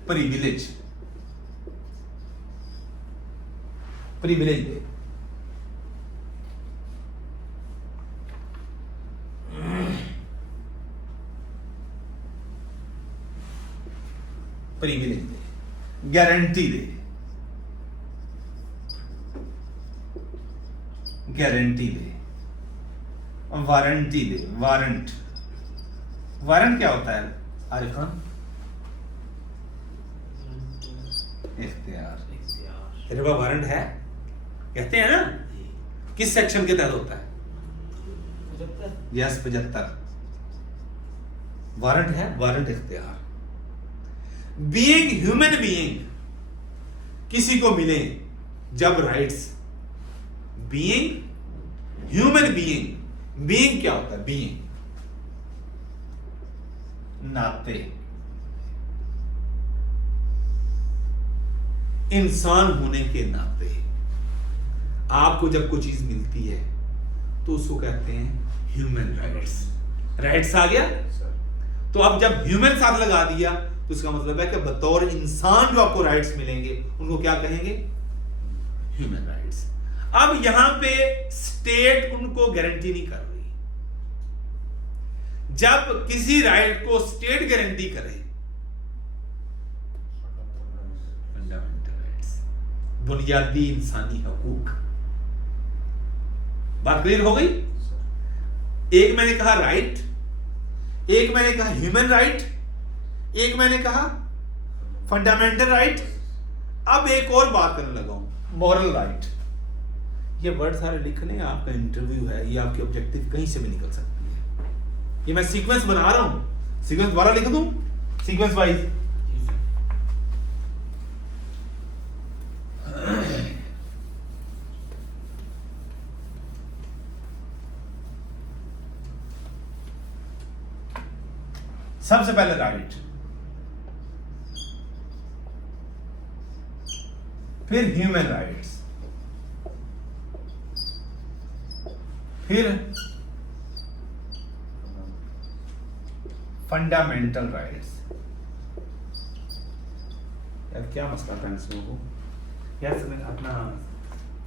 प्रिविलेज, प्रिविलेज दे। प्रिविलेज दे, गारंटी दे, गारंटी दे, वारंटी दे। वारंट, वारंट क्या होता है आरिफ खान? इख्तियार। रिबा वारंट है, कहते हैं ना, किस सेक्शन के तहत होता है? 75। वारंट है, वारंट इख्तियार। बीइंग ह्यूमन बीइंग किसी को मिले जब rights, being, human being, being क्या होता है? बीइंग नाते, इंसान होने के नाते आपको जब कोई चीज मिलती है तो उसको कहते हैं ह्यूमन राइट्स। राइट्स आ गया। सर तो अब जब ह्यूमन साथ लगा दिया तो इसका मतलब है कि बतौर इंसान जो आपको राइट्स मिलेंगे उनको क्या कहेंगे? Human rights. अब यहां पे स्टेट उनको गारंटी नहीं कर रही। जब किसी राइट को स्टेट गारंटी करे, फंडामेंटल राइट्स, बुनियादी इंसानी हकूक, बात क्लियर हो गई? एक मैंने कहा राइट, एक मैंने कहा ह्यूमन राइट, एक मैंने कहा फंडामेंटल राइट। अब एक और बात करने लगा हूं, मॉरल राइट। ये वर्ड सारे लिख लें, आपका इंटरव्यू है, ये आपके ऑब्जेक्टिव कहीं से भी निकल सकती है। ये मैं सीक्वेंस बना रहा हूं, सीक्वेंस दोबारा लिख दूं, सीक्वेंस वाइज। सबसे पहले राइट, फिर ह्यूमन राइट्स, फिर फंडामेंटल राइट्स। यार क्या मसला पेंसिलों को? यार समय अपना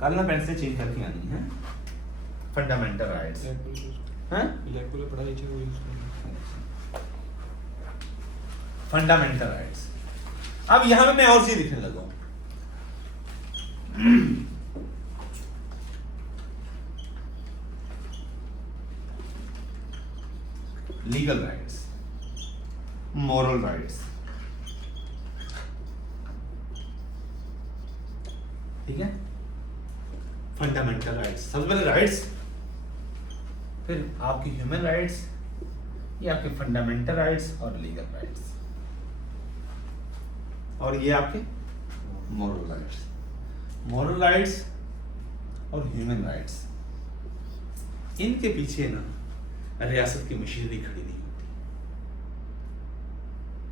कल ना पेंसिल चेंज करके आनी है। फंडामेंटल राइट्स हैं? Fundamental rights. अब यहां पे मैं और चीज लिखने लगा हूं। लीगल राइट्स, मॉरल राइट्स, ठीक है, फंडामेंटल राइट्स। सबसे पहले राइट्स, फिर आपकी ह्यूमन राइट्स, ये आपके फंडामेंटल राइट्स और लीगल राइट्स, और ये आपके मॉरल राइट्स। मॉरल राइट्स और ह्यूमन राइट्स, इनके पीछे ना रियासत की मशीनरी खड़ी नहीं होती।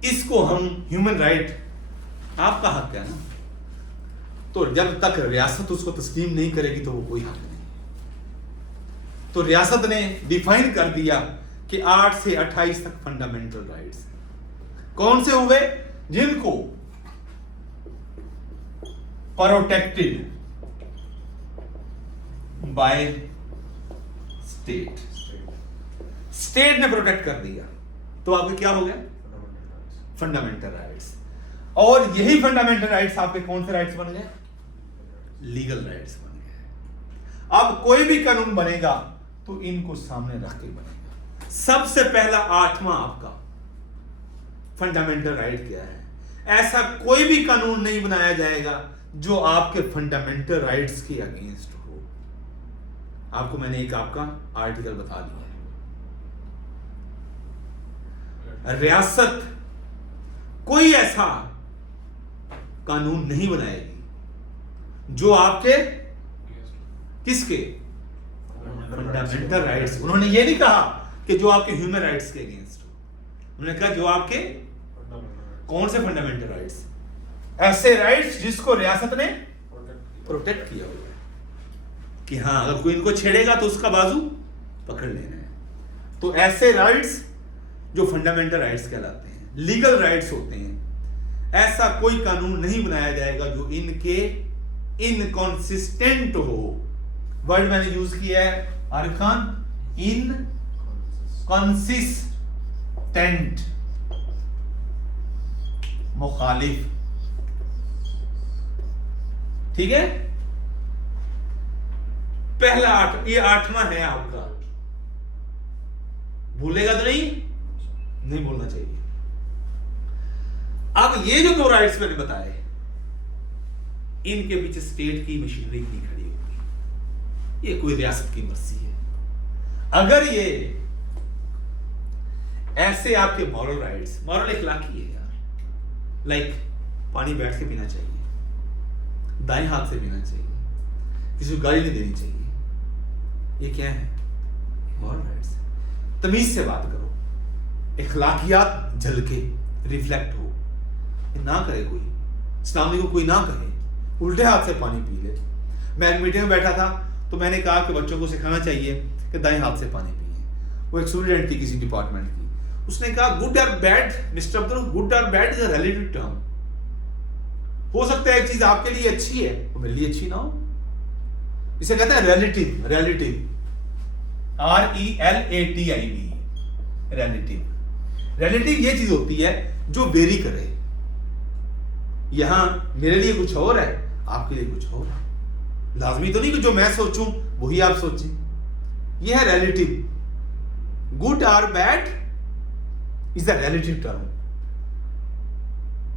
इसको हम ह्यूमन राइट, आपका हक है ना, तो जब तक रियासत उसको तस्लीम नहीं करेगी तो वो कोई हक नहीं। तो रियासत ने डिफाइन कर दिया कि 8 से 28 तक फंडामेंटल राइट्स। कौन से हुए? जिनको प्रोटेक्टेड बाय स्टेट, स्टेट ने प्रोटेक्ट कर दिया तो आपके क्या हो गया? Fundamental rights. और यही फंडामेंटल राइट्स आपके कौन से राइट्स बन गए? लीगल राइट्स बन गए। अब कोई भी कानून बनेगा तो इनको सामने रख के बनेगा। सबसे पहला 8वां आपका फंडामेंटल राइट क्या है? ऐसा कोई भी कानून नहीं बनाया जाएगा जो आपके फंडामेंटल राइट्स के अगेंस्ट हो। आपको मैंने एक आपका आर्टिकल बता दिया है। रियासत कोई ऐसा कानून नहीं बनाएगी जो आपके किसके फंडामेंटल राइट्स। उन्होंने ये नहीं कहा कि जो आपके ह्यूमन राइट्स के अगेंस्ट हो, उन्होंने कहा जो आपके कौन से फंडामेंटल राइट्स, ऐसे राइट्स जिसको रियासत ने प्रोटेक्ट किया हुआ है कि हाँ अगर कोई इनको छेड़ेगा तो उसका बाजू पकड़ लेना है। तो ऐसे राइट्स जो फंडामेंटल राइट्स कहलाते हैं, लीगल राइट्स होते हैं। ऐसा कोई कानून नहीं बनाया जाएगा जो इनके इनकॉन्सिस्टेंट हो। वर्ड मैंने यूज किया है आरिफ खान, इनकॉन्सिस्टेंट, मुखालिफ, ठीक है। पहला 8, ये 8वां है आपका, भूलेगा तो नहीं बोलना चाहिए। अब ये जो 2 राइट्स मैंने बताए, इनके पीछे स्टेट की मशीनरी नहीं खड़ी होगी, ये कोई रियासत की मर्जी है। अगर ये ऐसे आपके मॉरल राइट्स, मॉरल इखलाकी है यार, लाइक पानी बैठ के पीना चाहिए, दाएं हाथ से पीना चाहिए, किसी को गाली नहीं देनी चाहिए, ये क्या है? Moral rights. तमीज से बात करो, इखलाकियात झलके, रिफ्लेक्ट हो, ये ना करे कोई, इस्लामी को कोई ना कहे, उल्टे हाथ से पानी पी ले। मैं एक मीटिंग में बैठा था तो मैंने कहा कि बच्चों को सिखाना चाहिए कि दाएं हाथ से पानी पिए। वो एक स्टूडेंट थी किसी डिपार्टमेंट की, उसने कहा गुड और बैड मिस्टर अब्दुल, गुड और bad is a relative term. हो सकता है एक चीज आपके लिए अच्छी है वो मेरे लिए अच्छी ना हो, इसे कहते हैं relative. Relative, RELATIV, relative. Relative ये चीज होती है जो वेरी करे, यहां मेरे लिए कुछ और है, आपके लिए कुछ और है। लाजमी तो नहीं कि जो मैं सोचूं वही आप सोचें, यह है रिलेटिव। गुड और bad is a relative term.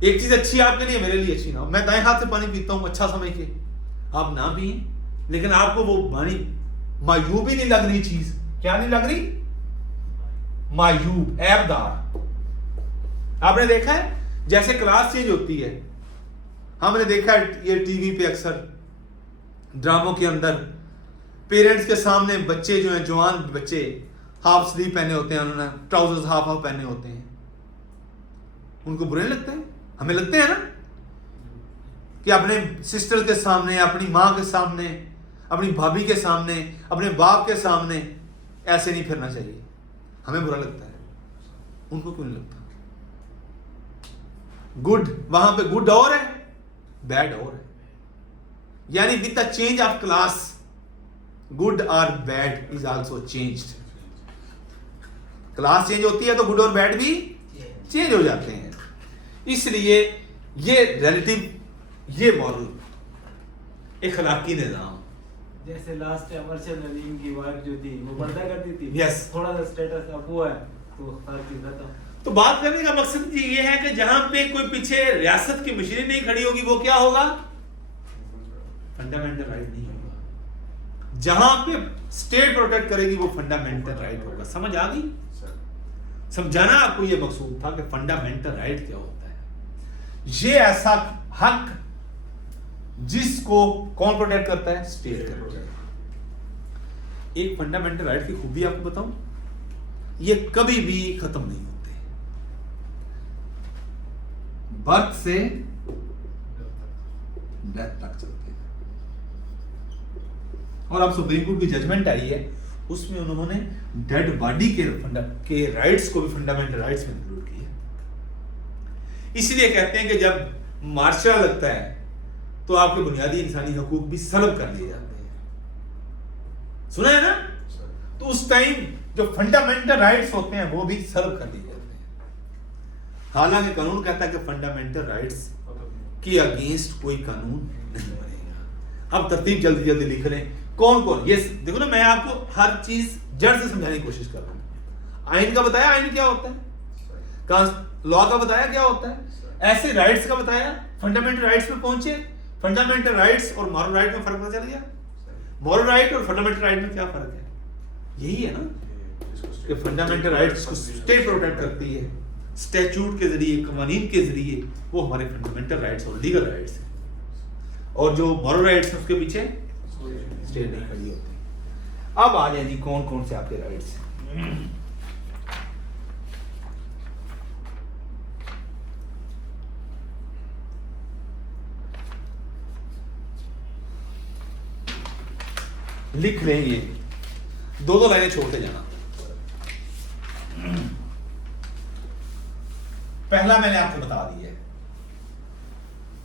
एक चीज अच्छी है आपके लिए, मेरे लिए अच्छी ना हो। मैं दाएं हाथ से पानी पीता हूं अच्छा समझ के, आप ना पिए, लेकिन आपको वो पानी मायूब ही नहीं लग रही चीज। क्या नहीं लग रही? मायूब, ऐबदार। आपने देखा है जैसे क्लास चेंज होती है, हमने देखा है ये टीवी पे अक्सर ड्रामों के अंदर पेरेंट्स के सामने बच्चे जो हैं, जवान बच्चे हाफ स्लीव पहने होते हैं, उन्होंने ट्राउजर्स हाफ हाफ पहने होते हैं, उनको बुरे लगते हैं? हमें लगते हैं ना कि अपने सिस्टर के सामने, अपनी माँ के सामने, अपनी भाभी के सामने, अपने बाप के सामने ऐसे नहीं फिरना चाहिए। हमें बुरा लगता है, उनको क्यों नहीं लगता? गुड, वहां पे गुड और है, बैड और है। यानी with the change of class, good और bad is also changed. Class change होती है तो गुड और बैड भी चेंज हो जाते हैं। इसलिए ये रिलेटिव, ये मॉरल, इखलाकी निजाम। जैसे लास्ट अमरचंद अलीम की वाइफ जो थी वो पर्दा करती थी, Yes. थोड़ा सा स्टेटस अप हुआ है तो हर चीज खत्म। तो बात करने का मकसद ये है कि जहां पे कोई पीछे रियासत की मशीनरी नहीं खड़ी होगी वो क्या होगा? फंडामेंटल राइट नहीं होगा। जहां पे स्टेट प्रोटेक्ट करेगी वो फंडामेंटल राइट होगा। समझ आ गई? समझाना आपको ये मकसूद था कि फंडामेंटल राइट क्या होता है। ये ऐसा हक जिसको कौन प्रोटेक्ट करता है? स्टेट करता है। एक फंडामेंटल राइट की खूबी आपको बताऊं, ये कभी भी खत्म नहीं होते, बर्थ से डेथ तक चलते हैं। और अब सुप्रीम कोर्ट की जजमेंट आई है, उसमें उन्होंने डेड बॉडी के राइट्स को भी फंडामेंटल राइट्स में इंक्लूड किया। इसलिए कहते हैं कि जब मार्शल लगता है तो आपके बुनियादी इंसानी हकूक भी सलब कर लिए जाते हैं। सुना है ना? तो उस टाइम जो फंडामेंटल राइट्स होते हैं वो भी सलब कर लिए जाते हैं। हालांकि कानून कहता है कि फंडामेंटल राइट्स के अगेंस्ट कोई कानून नहीं बनेगा। अब तरतीब जल्दी जल्दी लिख लें, कौन कौन। ये देखो ना, मैं आपको हर चीज जड़ से समझाने की कोशिश कर रहा हूं। आइन का बताया आइन क्या होता है, लॉ का बताया क्या होता है, ऐसे राइट्स का बताया, फंडामेंटल राइट्स पे पहुंचे। फंडामेंटल राइट्स और मॉरल राइट में फर्क पता चल गया। मॉरल राइट और फंडामेंटल राइट में क्या फर्क है? यही है ना कि फंडामेंटल राइट्स को स्टेट प्रोटेक्ट करती है, स्टैट्यूट के जरिए, कवानीन के जरिए, वो हमारे फंडामेंटल राइट्स और लीगल राइट्स हैं। और जो मॉरल राइट्स हैं उसके पीछे स्टेट नहीं खड़ी होती। अब आ जाए जी कौन कौन से आपके राइट्स हैं। लिख लेंगे, दो दो लाइनें छोड़ते जाना। पहला मैंने आपको बता दिया है,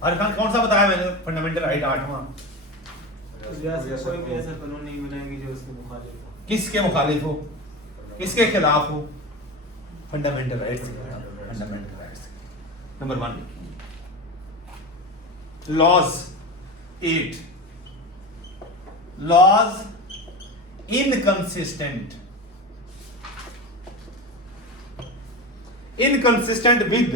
अरकान कौन सा बताया मैंने? फंडामेंटल राइट 8वां। कोई भी ऐसा कानून नहीं बनाएंगे जो उसके मुखालिफ हो। किसके मुखालिफ हो, किसके खिलाफ हो? फंडामेंटल राइट्स के खिलाफ। Fundamental rights number 1 laws 8 laws inconsistent with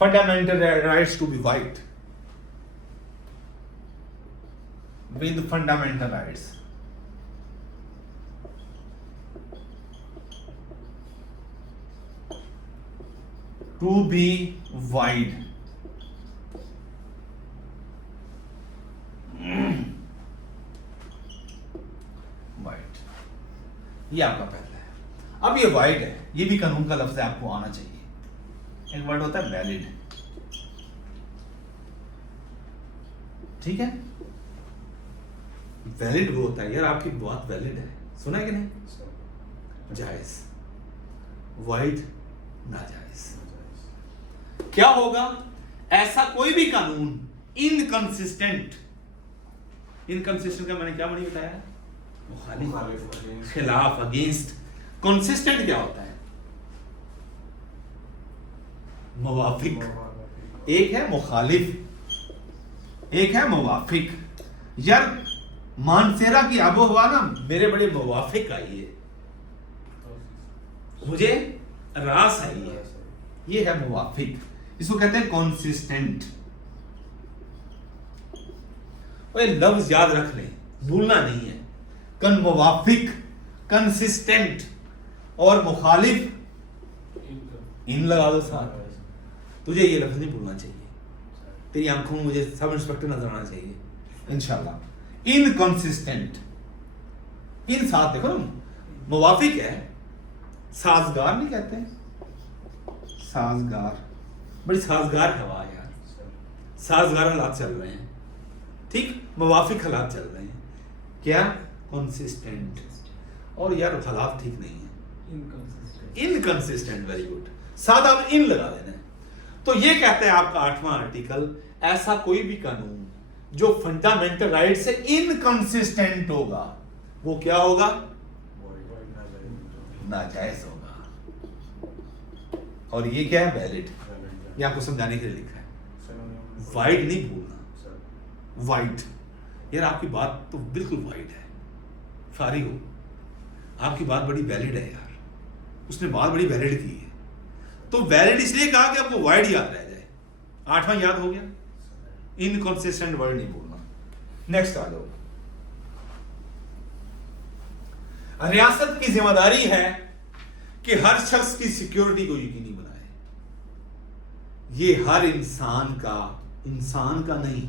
fundamental rights to be white, with fundamental rights to be wide. ये आपका पहला है। अब ये वाइड है, ये भी कानून का लफ्ज है, आपको आना चाहिए। एक वर्ड होता है वैलिड, ठीक है। वैलिड वो होता है यार आपकी बात वैलिड है, सुना है कि नहीं, जायज। वाइड नाजायज। क्या होगा, ऐसा कोई भी कानून इनकंसिस्टेंट, इनकंसिस्टेंट का मैंने क्या मानी बताया, मुखालिफ, खिलाफ, अगेंस्ट। कंसिस्टेंट क्या होता है, मुवाफिक। एक है मुखालिफ, एक है मुवाफिक। यार मानसेरा की आबो हवा ना मेरे बड़े मुवाफिक आई है, मुझे रास आई है, ये है मुवाफिक। इसको कहते हैं कॉन्सिस्टेंट। और लफ्ज याद रख लें, भूलना नहीं है। कन मुवाफिक, कंसिस्टेंट और मुखालिफ इन लगा दो साथ। तुझे ये लफ्ज नहीं भूलना चाहिए, तेरी आंखों में मुझे सब इंस्पेक्टर नजर आना चाहिए इंशाल्लाह। इनकंसिस्टेंट, इन साथ देखो ना, मुवाफिक है, साजगार नहीं कहते, साजगार, बड़ी साजगार हवा यार, साजगार हालात चल रहे हैं, ठीक, मुवाफिक हालात चल रहे हैं, क्या, कंसिस्टेंट। और यार हालात ठीक नहीं है, इनकंसिस्टेंट। वेरी गुड, साथ आप इन लगा देना। तो ये कहते हैं आपका 8वां आर्टिकल, ऐसा कोई भी कानून जो फंडामेंटल राइट से इनकंसिस्टेंट होगा वो क्या होगा, नाजायज होगा। और ये क्या है, वैलिड। ये आपको समझाने के लिए लिखा है, वाइड नहीं भूलना, वाइड। यार आपकी बात तो बिल्कुल वाइड है, फारिग हो, आपकी बात बड़ी वैलिड है यार, उसने बात बड़ी वैलिड की है। तो वैलिड इसलिए कहा कि आपको वाइड याद रह जाए। 8वां याद हो गया, इनकंसिस्टेंट वर्ड नहीं बोलना। नेक्स्ट आ जाओ। रियासत की जिम्मेदारी है कि हर शख्स की सिक्योरिटी को यकीनी बनाए। ये हर इंसान का नहीं,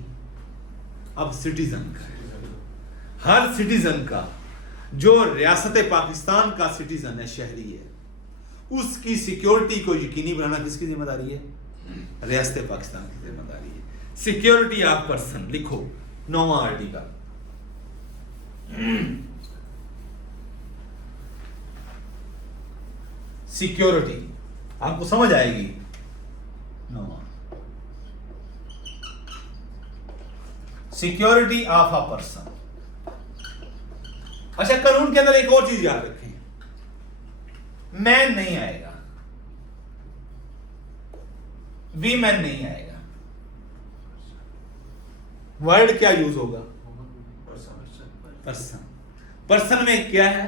अब सिटीजन का है। हर सिटीजन का, जो रियासत पाकिस्तान का सिटीजन है, शहरी है, उसकी सिक्योरिटी को यकीनी बनाना किसकी जिम्मेदारी है, रियासत पाकिस्तान की जिम्मेदारी है। सिक्योरिटी ऑफ पर्सन लिखो, 9वां आर्टिकल। सिक्योरिटी आपको समझ आएगी, 9वां, सिक्योरिटी ऑफ अ पर्सन। अच्छा, कानून के अंदर एक और चीज याद रखें, मैन नहीं आएगा, वीमेन नहीं आएगा। वर्ड क्या यूज होगा, पर्सन। पर्सन में क्या है,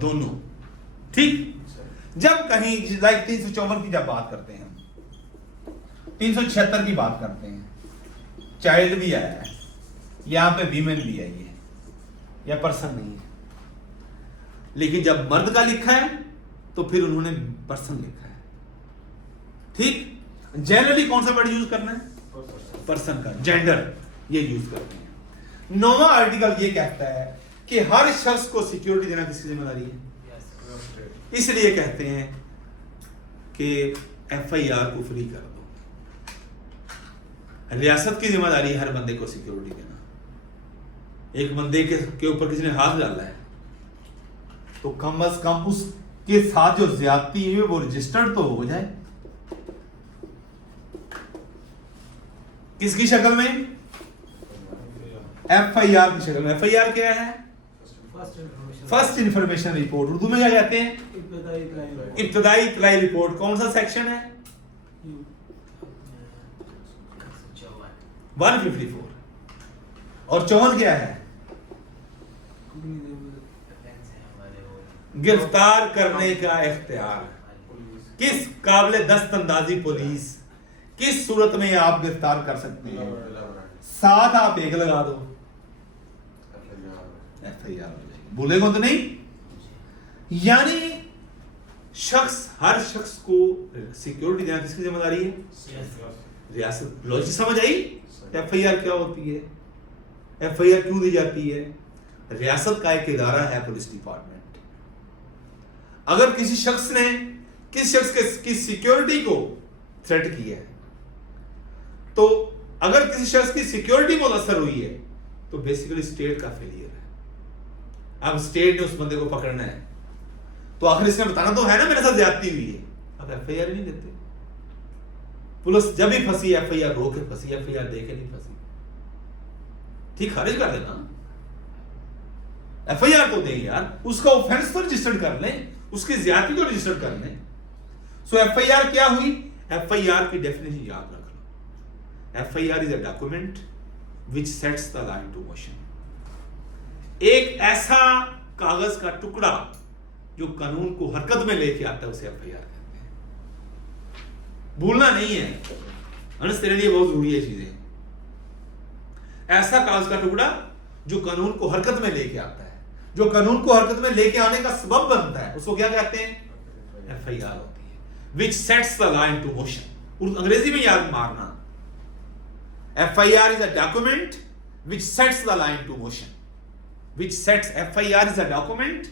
दोनों, ठीक। जब कहीं लाइक 354 की जब बात करते हैं, 376 की बात करते हैं, चाइल्ड भी आया है, यहां पे वीमेन भी आई है, या पर्सन नहीं है। लेकिन जब मर्द का लिखा है तो फिर उन्होंने पर्सन लिखा है, ठीक। जनरली कौन सा वर्ड यूज करना है, पर्सन का, जेंडर, ये यूज करते हैं। 9वां आर्टिकल ये कहता है कि हर शख्स को सिक्योरिटी देना किसकी जिम्मेदारी है, इसलिए कहते हैं कि FIR को फ्री कर दो। रियासत की जिम्मेदारी है हर बंदे को सिक्योरिटी देना। एक बंदे के ऊपर किसी ने हाथ डाला है तो कम अज कम उसके साथ जो ज्यादती है वो रजिस्टर्ड तो हो जाए, किसकी शक्ल में, FIR की शक्ल में। FIR क्या है, फर्स्ट इंफॉर्मेशन रिपोर्ट, उर्दू में क्या कहते हैं, इब्तदाई इत्तलाई रिपोर्ट। कौन सा सेक्शन है, 154। और 54 क्या है, गिरफ्तार करने का इख्तियार। किस काबिल दस्तंदाजी पुलिस, किस सूरत में आप गिरफ्तार कर सकते हैं, साथ आप एक लगा दो, FIR हो जाएगी, बोलेगा तो नहीं। यानी हर शख्स को सिक्योरिटी देना किसकी जिम्मेदारी है, रियासत। लॉजिक समझ आई। FIR क्या होती है, FIR क्यों दी जाती है, रियासत का एक इदारा है पुलिस डिपार्टमेंट, अगर किसी शख्स ने किसी शख्स की सिक्योरिटी को थ्रेट किया है, तो अगर किसी शख्स की सिक्योरिटी मुतासर हुई है तो बेसिकली स्टेट का फेलियर है। अब स्टेट ने उस बंदे को पकड़ना है तो आखिर इसने बताना तो है ना मेरे साथ ज्यादती हुई है। अब एफआईआर नहीं देते, पुलिस जब भी फंसी एफआईआर रो के फंसी, एफआईआर दे के नहीं फंसी। ठीक, खारिज कर देना, एफआईआर तो दें यार, उसका ऑफेंस तो रजिस्टर्ड कर लें, उसकी ज्यादती तो रजिस्टर्ड कर लें। सो एफआईआर क्या हुई? एफआईआर की डेफिनेशन याद रख लो। FIR is a document which sets the law into motion. एक ऐसा कागज का टुकड़ा जो कानून को हरकत में लेके आता है उसे एफआईआर कहते हैं। भूलना नहीं है, अनस तेरे लिए बहुत जरूरी है चीजें। ऐसा कागज का टुकड़ा जो कानून को हरकत में लेके आता है, जो कानून को हरकत में लेके आने का सबब बनता है, उसको क्या कहते हैं? एफआईआर होती है, विच sets the law into motion. अंग्रेजी में याद मारना, FIR is a document which sets the law into motion. Which sets, FIR is a document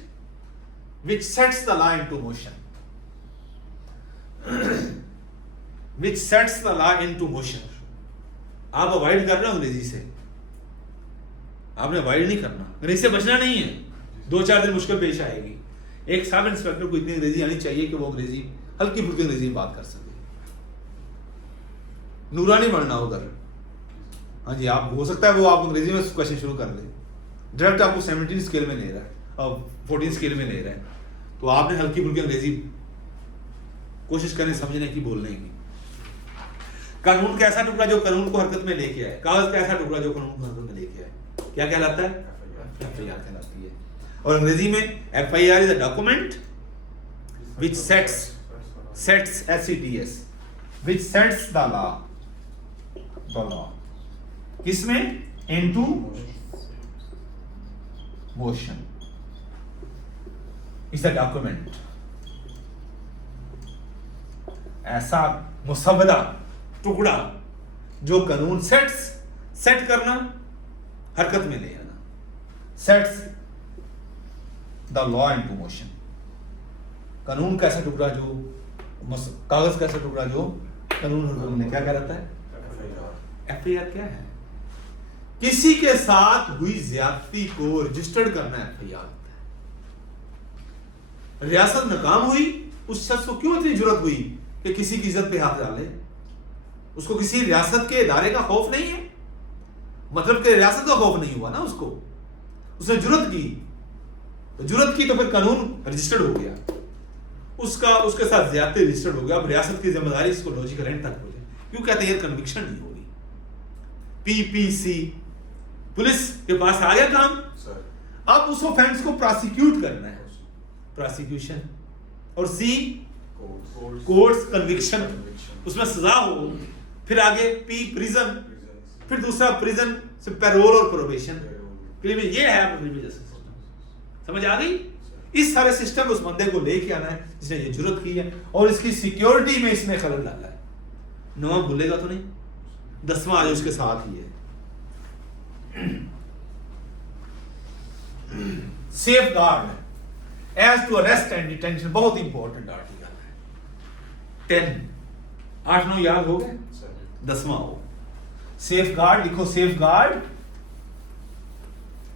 which sets the law into motion. Which sets the law into motion. आप अवॉइड कर रहे हो अंग्रेजी से, आपने अवॉइड नहीं करना, अंग्रेजी से बचना नहीं है। 2-4 दिन मुश्किल पेश आएगी। एक सब इंस्पेक्टर को इतनी अंग्रेजी आनी चाहिए कि वो अंग्रेजी हल्की फुल्की अंग्रेजी में बात कर सके, नूरा नहीं बनना उधर। हाँ जी, आप हो सकता है वो आप अंग्रेजी में क्वेश्चन शुरू कर ले, डायरेक्ट आपको 17 स्केल में ले रहा है और 14 स्केल में ले रहा है, तो आपने हल्की फुल्की अंग्रेजी कोशिश करें समझने की, बोलने की। कानून का ऐसा टुकड़ा जो कानून को हरकत में लेके आए, कागज का ऐसा टुकड़ा जो कानून को हरकत में लेके आए, क्या कहलाता है? एफआईआर कहलाती है। और अंग्रेजी में FIR is a document which sets SETS which sets the law किसमें? Into motion. Is a document, ऐसा मुसव्वदा टुकड़ा जो कानून सेट करना, हरकत में ले आना, sets the law into motion. कानून का ऐसा टुकड़ा जो, कागज का ऐसा टुकड़ा जो कानून में, क्या कहलाता है? एफआईआर क्या है? किसी के साथ हुई ज्यादती को रजिस्टर्ड करना एफआईआर होता है। रियासत नाकाम हुई, उस शख्स को क्यों इतनी जरूरत हुई कि किसी की इज्जत पे हाथ डाले? उसको किसी रियासत के इदारे का खौफ नहीं है, मतलब कि रियासत का खौफ नहीं हुआ ना उसको, उसने जुर्रत की, तो फिर कानून रजिस्टर्ड हो गया, उसके साथ ज्यादती रजिस्टर्ड हो गया। अब रियासत की जिम्मेदारी इसको लॉजिकल एंड तक हो जाए। क्यों कहते हैं कन्विक्शन नहीं होगी? पीपीसी पुलिस के पास आ गया काम, अब उस ऑफेंस को प्रोसिक्यूट करना है, प्रोसिक्यूशन, और सी कोर्ट्स कन्विक्शन, उसमें सजा हो, फिर आगे पी प्रिजन, फिर दूसरा प्रिजन से पैरोल और प्रोबेशन। ये है क्रिमिनल जस्टिस सिस्टम, समझ आ गई? इस सारे सिस्टम उस बंदे को लेके आना है जिसने ये जुर्रत की है और इसकी सिक्योरिटी में इसने खलल डाला है। 9 भूलेगा तो नहीं, 10वां आज उसके साथ ही है। Safe guard as to arrest and detention, बहुत इंपॉर्टेंट आर्टिकल है। 10 8-9 याद हो गए, 10वां हो। सेफ गार्ड लिखो, safe guard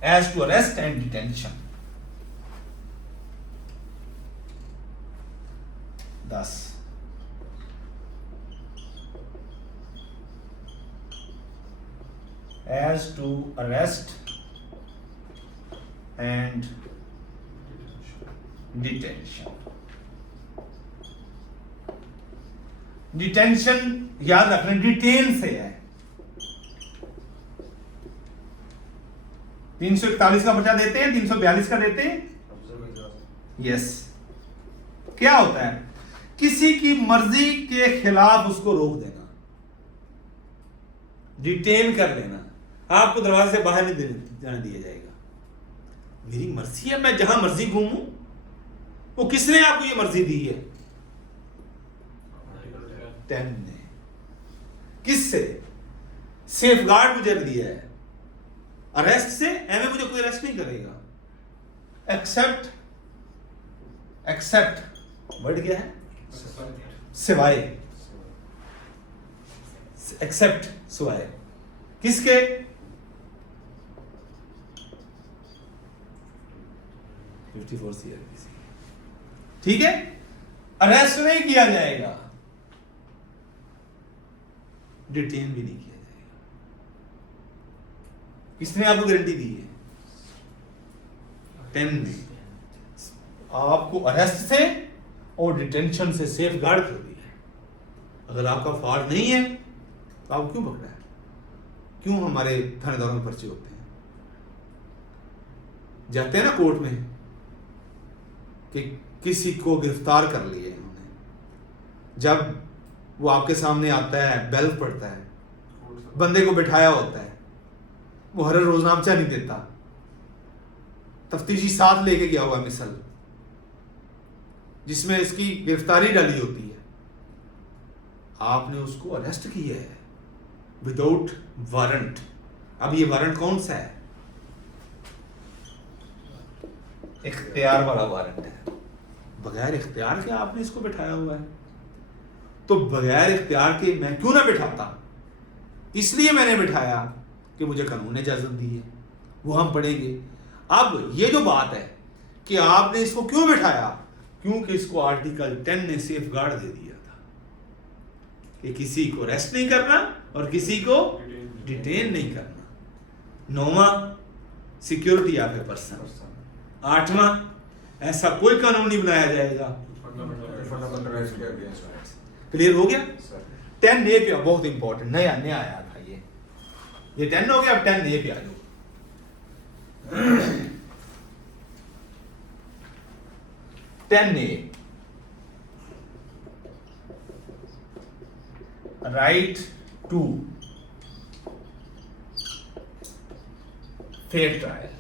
as to arrest and detention. 10 as to arrest and detention। Detention याद रखना, डिटेन से है। 341 का बचा देते हैं, 342 का देते हैं। यस, क्या होता है? किसी की मर्जी के खिलाफ उसको रोक देना, डिटेन कर लेना। आपको दरवाजे से बाहर नहीं जाने दिया जाएगा। मेरी मर्जी है, मैं जहां मर्जी घूमूं। वो किसने आपको ये मर्जी दी है? 10 ने। किससे? सेफ गार्ड मुझे दिया है। अरेस्ट से? एवं मुझे कोई अरेस्ट नहीं करेगा, एक्सेप्ट वर्ड क्या है? सिवाय, एक्सेप्ट सिवाय किसके? CRPC, ठीक है। अरेस्ट नहीं किया जाएगा, डिटेन भी नहीं किया जाएगा। किसने आपको गारंटी दी है? 10 ने आपको अरेस्ट से और डिटेंशन से सेफ गार्ड कर दिया है। अगर आपका फॉल्ट नहीं है तो आपको क्यों पकड़ा है? क्यों हमारे थानेदारों में पर्चे होते हैं, जाते हैं ना कोर्ट में कि किसी को गिरफ्तार कर लिया इन्होंने, जब वो आपके सामने आता है, बेल पड़ता है, बंदे को बिठाया होता है, वो हर रोज नामचा नहीं देता, तफ्तीशी साथ लेके गया हुआ मिसल जिसमें इसकी गिरफ्तारी डाली होती है, आपने उसको अरेस्ट किया है विदाउट वारंट। अब ये वारंट कौन सा है? इख्तियार वाला वारंट है। बगैर इख्तियार के आपने इसको बिठाया हुआ है, तो बगैर इख्तियार के मैं क्यों ना बिठाता? इसलिए मैंने बिठाया कि मुझे कानून ने इजाजत दी है, वो हम पढ़ेंगे। अब ये जो बात है कि आपने इसको क्यों बिठाया, क्योंकि इसको आर्टिकल 10 ने सेफ गार्ड दे दिया था कि किसी को अरेस्ट नहीं करना और किसी को डिटेन नहीं करना। 9वां सिक्योरिटी ऑफ ए पर्सन। 8वां ऐसा कोई कानून नहीं बनाया जाएगा। क्लियर हो गया? 10 ए पे बहुत इंपॉर्टेंट नया आया था ये 10 हो गया। अब 10 ए पे आ जाओ। Right to fair trial,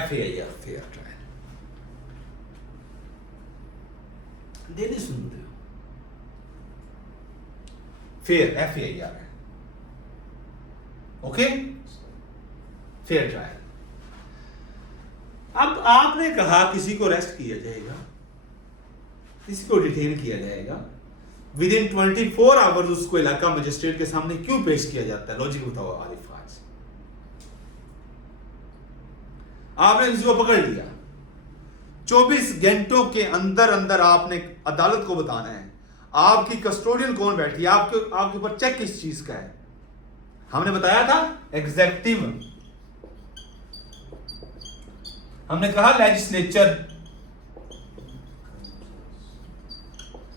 FAIR fair trial. Daily सुनते हो, फेयर FAIR है, ओके, फेयर ट्रायल। अब आपने कहा किसी को अरेस्ट किया जाएगा, किसी को डिटेन किया जाएगा, विद इन 24 आवर्स उसको इलाका मजिस्ट्रेट के सामने क्यों पेश किया जाता है? लॉजिक बताओ आरिफ। आज आपने किसी को पकड़ लिया, 24 घंटों के अंदर अंदर आपने अदालत को बताना है आपकी कस्टोडियन कौन बैठी है, आपके ऊपर चेक किस चीज का है। हमने बताया था एग्जेक्टिव, हमने कहा लेजिस्लेचर,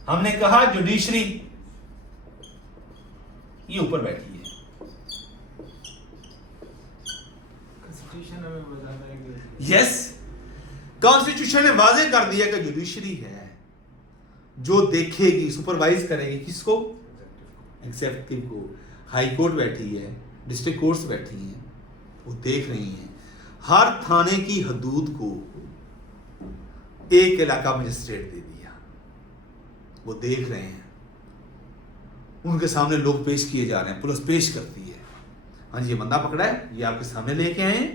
हमने कहा जुडिशरी, ये ऊपर बैठी है। कॉन्स्टिट्यूशन हमें बताता है कि यस, कॉन्स्टिट्यूशन ने वाज़ेह कर दिया कि जुडिशरी है जो देखेगी, सुपरवाइज करेगी किसको? एग्जेक्टिव को। हाई कोर्ट बैठी है, डिस्ट्रिक्ट कोर्ट्स बैठी हैं, वो देख रही हैं हर थाने की हदूद को एक इलाका मजिस्ट्रेट दे दिया, वो देख रहे हैं, उनके सामने लोग पेश किए जा रहे हैं, पुलिस पेश करती है, हाँ जी ये बंदा पकड़ा है, ये आपके सामने लेके आए हैं,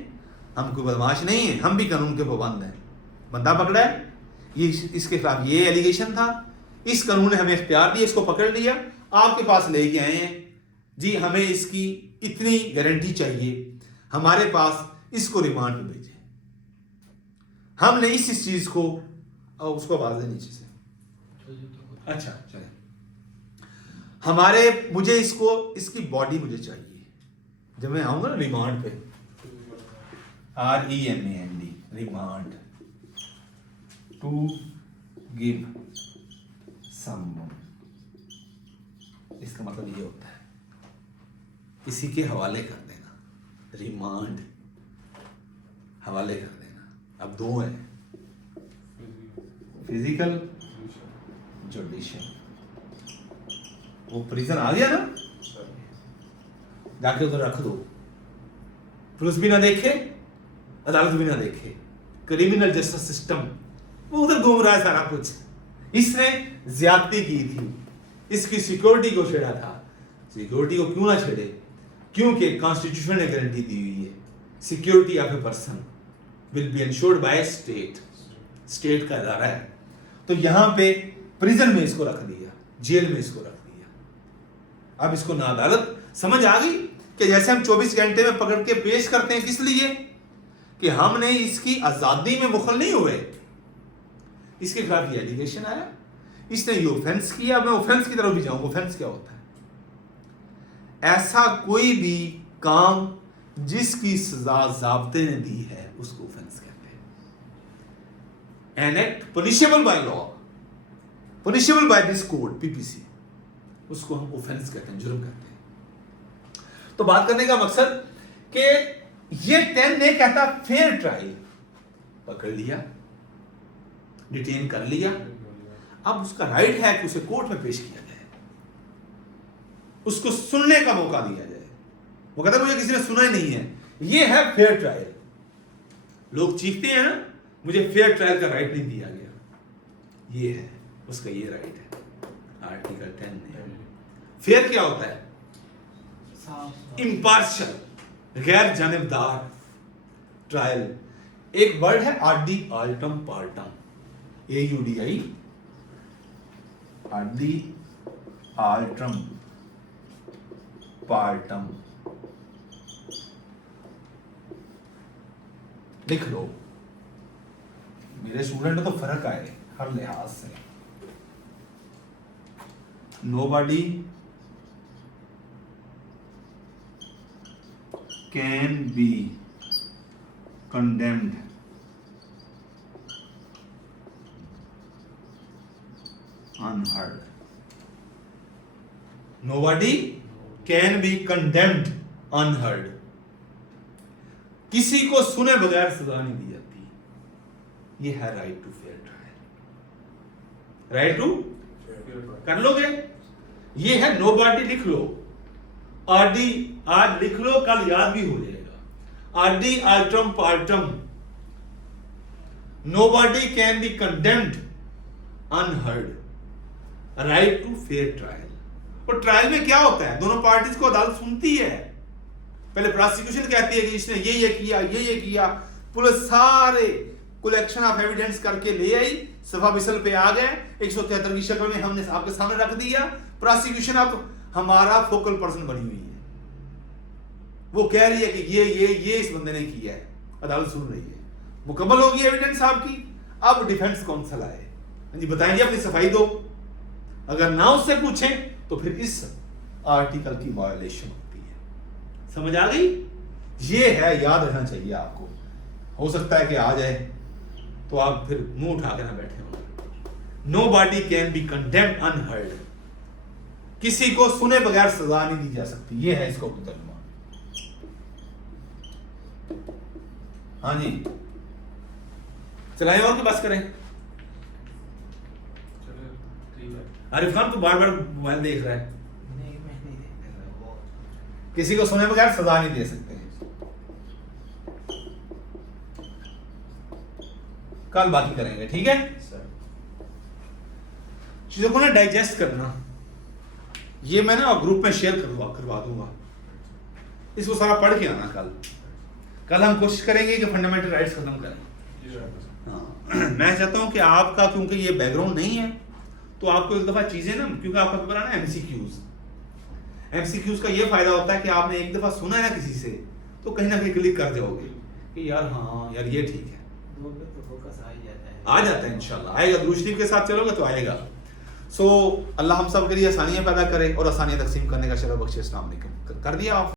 हम कोई बदमाश नहीं है, हम भी कानून के पाबंद हैं, बंदा पकड़ा है, ये इसके खिलाफ ये एलिगेशन था, इस कानून ने हमें इख्तियार दिया, इसको पकड़ लिया, आपके पास लेके आए हैं जी, हमें इसकी इतनी गारंटी चाहिए, हमारे पास इसको रिमांड पे भेजें। हमने इस चीज को उसको आवाज है नीचे से, अच्छा चले, मुझे इसको, इसकी बॉडी मुझे चाहिए, जब मैं आऊंगा ना रिमांड पे, REMAND, remand, to give someone, इसका मतलब ये होता है किसी के हवाले कर देना, रिमांड हवाले कर देना। अब 2 है, फिजिकल, जुडिशियल। वो प्रिजन आ गया ना, जाके उधर रख दो, पुलिस भी ना देखे, अदालत भी ना देखे, क्रिमिनल जस्टिस सिस्टम वो उधर घूम रहा है सारा कुछ। इसने ज्यादती की थी, इसकी सिक्योरिटी को छेड़ा था, सिक्योरिटी को क्यों ना छेड़े? क्योंकि कॉन्स्टिट्यूशन ने गारंटी दी हुई है, security of a person will be ensured by state, state का इदारा है, तो यहां पे प्रिजन में इसको रख दिया, जेल में इसको रख दिया। अब इसको ना अदालत समझ आ गई कि जैसे हम 24 घंटे में पकड़ के पेश करते हैं, किस लिए कि हमने इसकी आजादी में मुखल नहीं हुए, इसके खिलाफ ये एलिगेशन आया, इसने ये ऑफेंस किया। मैं ऑफेंस की तरफ भी जाऊंगा, ऑफेंस क्या होता है? ऐसा कोई भी काम जिसकी सजा ज़ाब्ते ने दी है उसको ऑफेंस कहते हैं। An act punishable by law, punishable by this code PPC, उसको हम ऑफेंस कहते हैं, जुर्म कहते हैं। तो बात करने का मकसद कि ये 10 ने कहता फेयर ट्रायल, पकड़ लिया, डिटेन कर लिया, अब उसका राइट है कि उसे कोर्ट में पेश किया जाए, उसको सुनने का मौका दिया जाए। वो कहता मुझे किसी ने सुना ही नहीं है, ये है फेयर ट्रायल। लोग चीखते हैं ना, मुझे फेयर ट्रायल का राइट नहीं दिया गया, ये है उसका, ये राइट है आर्टिकल 10 में। फेयर क्या होता है? इम्पार्शियल, गैर जानिबदार ट्रायल। एक वर्ड है आडी आल्टम पार्टम, AUDI, आडी आल्टम पार्टम, लिख लो, मेरे स्टूडेंट में तो फर्क आए हर लिहाज से। Nobody can B condemned unheard. Nobody can be condemned unheard. किसी को सुने बगैर सजा नहीं दी जाती, ये है right to fair trial. Right to कर लोगे, ये है नोबडी, लिख लो, आरडी आज लिख लो, कल याद भी हो जाएगा। Audi alteram partem, nobody can be condemned unheard, right to fair trial. और ट्रायल में क्या होता है? दोनों पार्टीज को अदालत सुनती है। पहले प्रोसिक्यूशन कहती है कि इसने ये किया, ये किया, पुलिस सारे कलेक्शन ऑफ एविडेंस करके ले आई, सफा बिसल पे आ गए, 173 की शक्ल में हमने आपके सामने रख दिया। प्रोसिक्यूशन अब हमारा फोकल पर्सन बनी हुई है, वो कह रही है कि ये इस बंदे ने किया है, अदालत सुन रही है, मुकम्मल होगी एविडेंस आपकी। अब डिफेंस काउंसिल आए, जी बताएंगे, अपनी सफाई दो। अगर ना उससे पूछें तो फिर इस आर्टिकल की वायलेशन होती है। समझ आ गई? ये है, याद रखना चाहिए आपको। हो सकता है कि आ जाए तो आप फिर मुंह उठा के ना बैठे हो। Nobody can be condemned unheard, किसी को सुने बगैर सजा नहीं दी जा सकती, ये है इसका तर्जुमा। हाँ जी, चलाएं और की बस करें। आरिफ खान तो बार बार मोबाइल देख रहा है। नहीं, मैं नहीं देख रहा, वो किसी को सुने बगैर सजा नहीं दे सकते। कल बाकी करेंगे, ठीक है? चीजों को ना डाइजेस्ट करना, ये मैं ना ग्रुप में शेयर करवा दूंगा, इसको सारा पढ़ के आना। कल हम कोशिश करेंगे कि फंडामेंटल राइट्स खत्म करें। हाँ, मैं चाहता हूं कि आपका, क्योंकि ये बैकग्राउंड नहीं है, तो आपको एक दफा चीजें ना, क्योंकि आपका पेपर है ना एमसीक्यूज का ये फायदा होता है कि आपने एक दफा सुना है ना किसी से, तो कहीं ना कहीं क्लिक कर जाओगे कि यार हाँ यार ये ठीक है, दो पे तो फोकस आ जाता है इंशाल्लाह। आएगा, दुरूद शरीफ के साथ चलोगे तो आएगा। सो अल्लाह हम सब के लिए आसानियां पैदा करे और आसानियां तकसीम करने का शरफ बख्शे। अस्सलाम वालेकुम। कर दिया आप।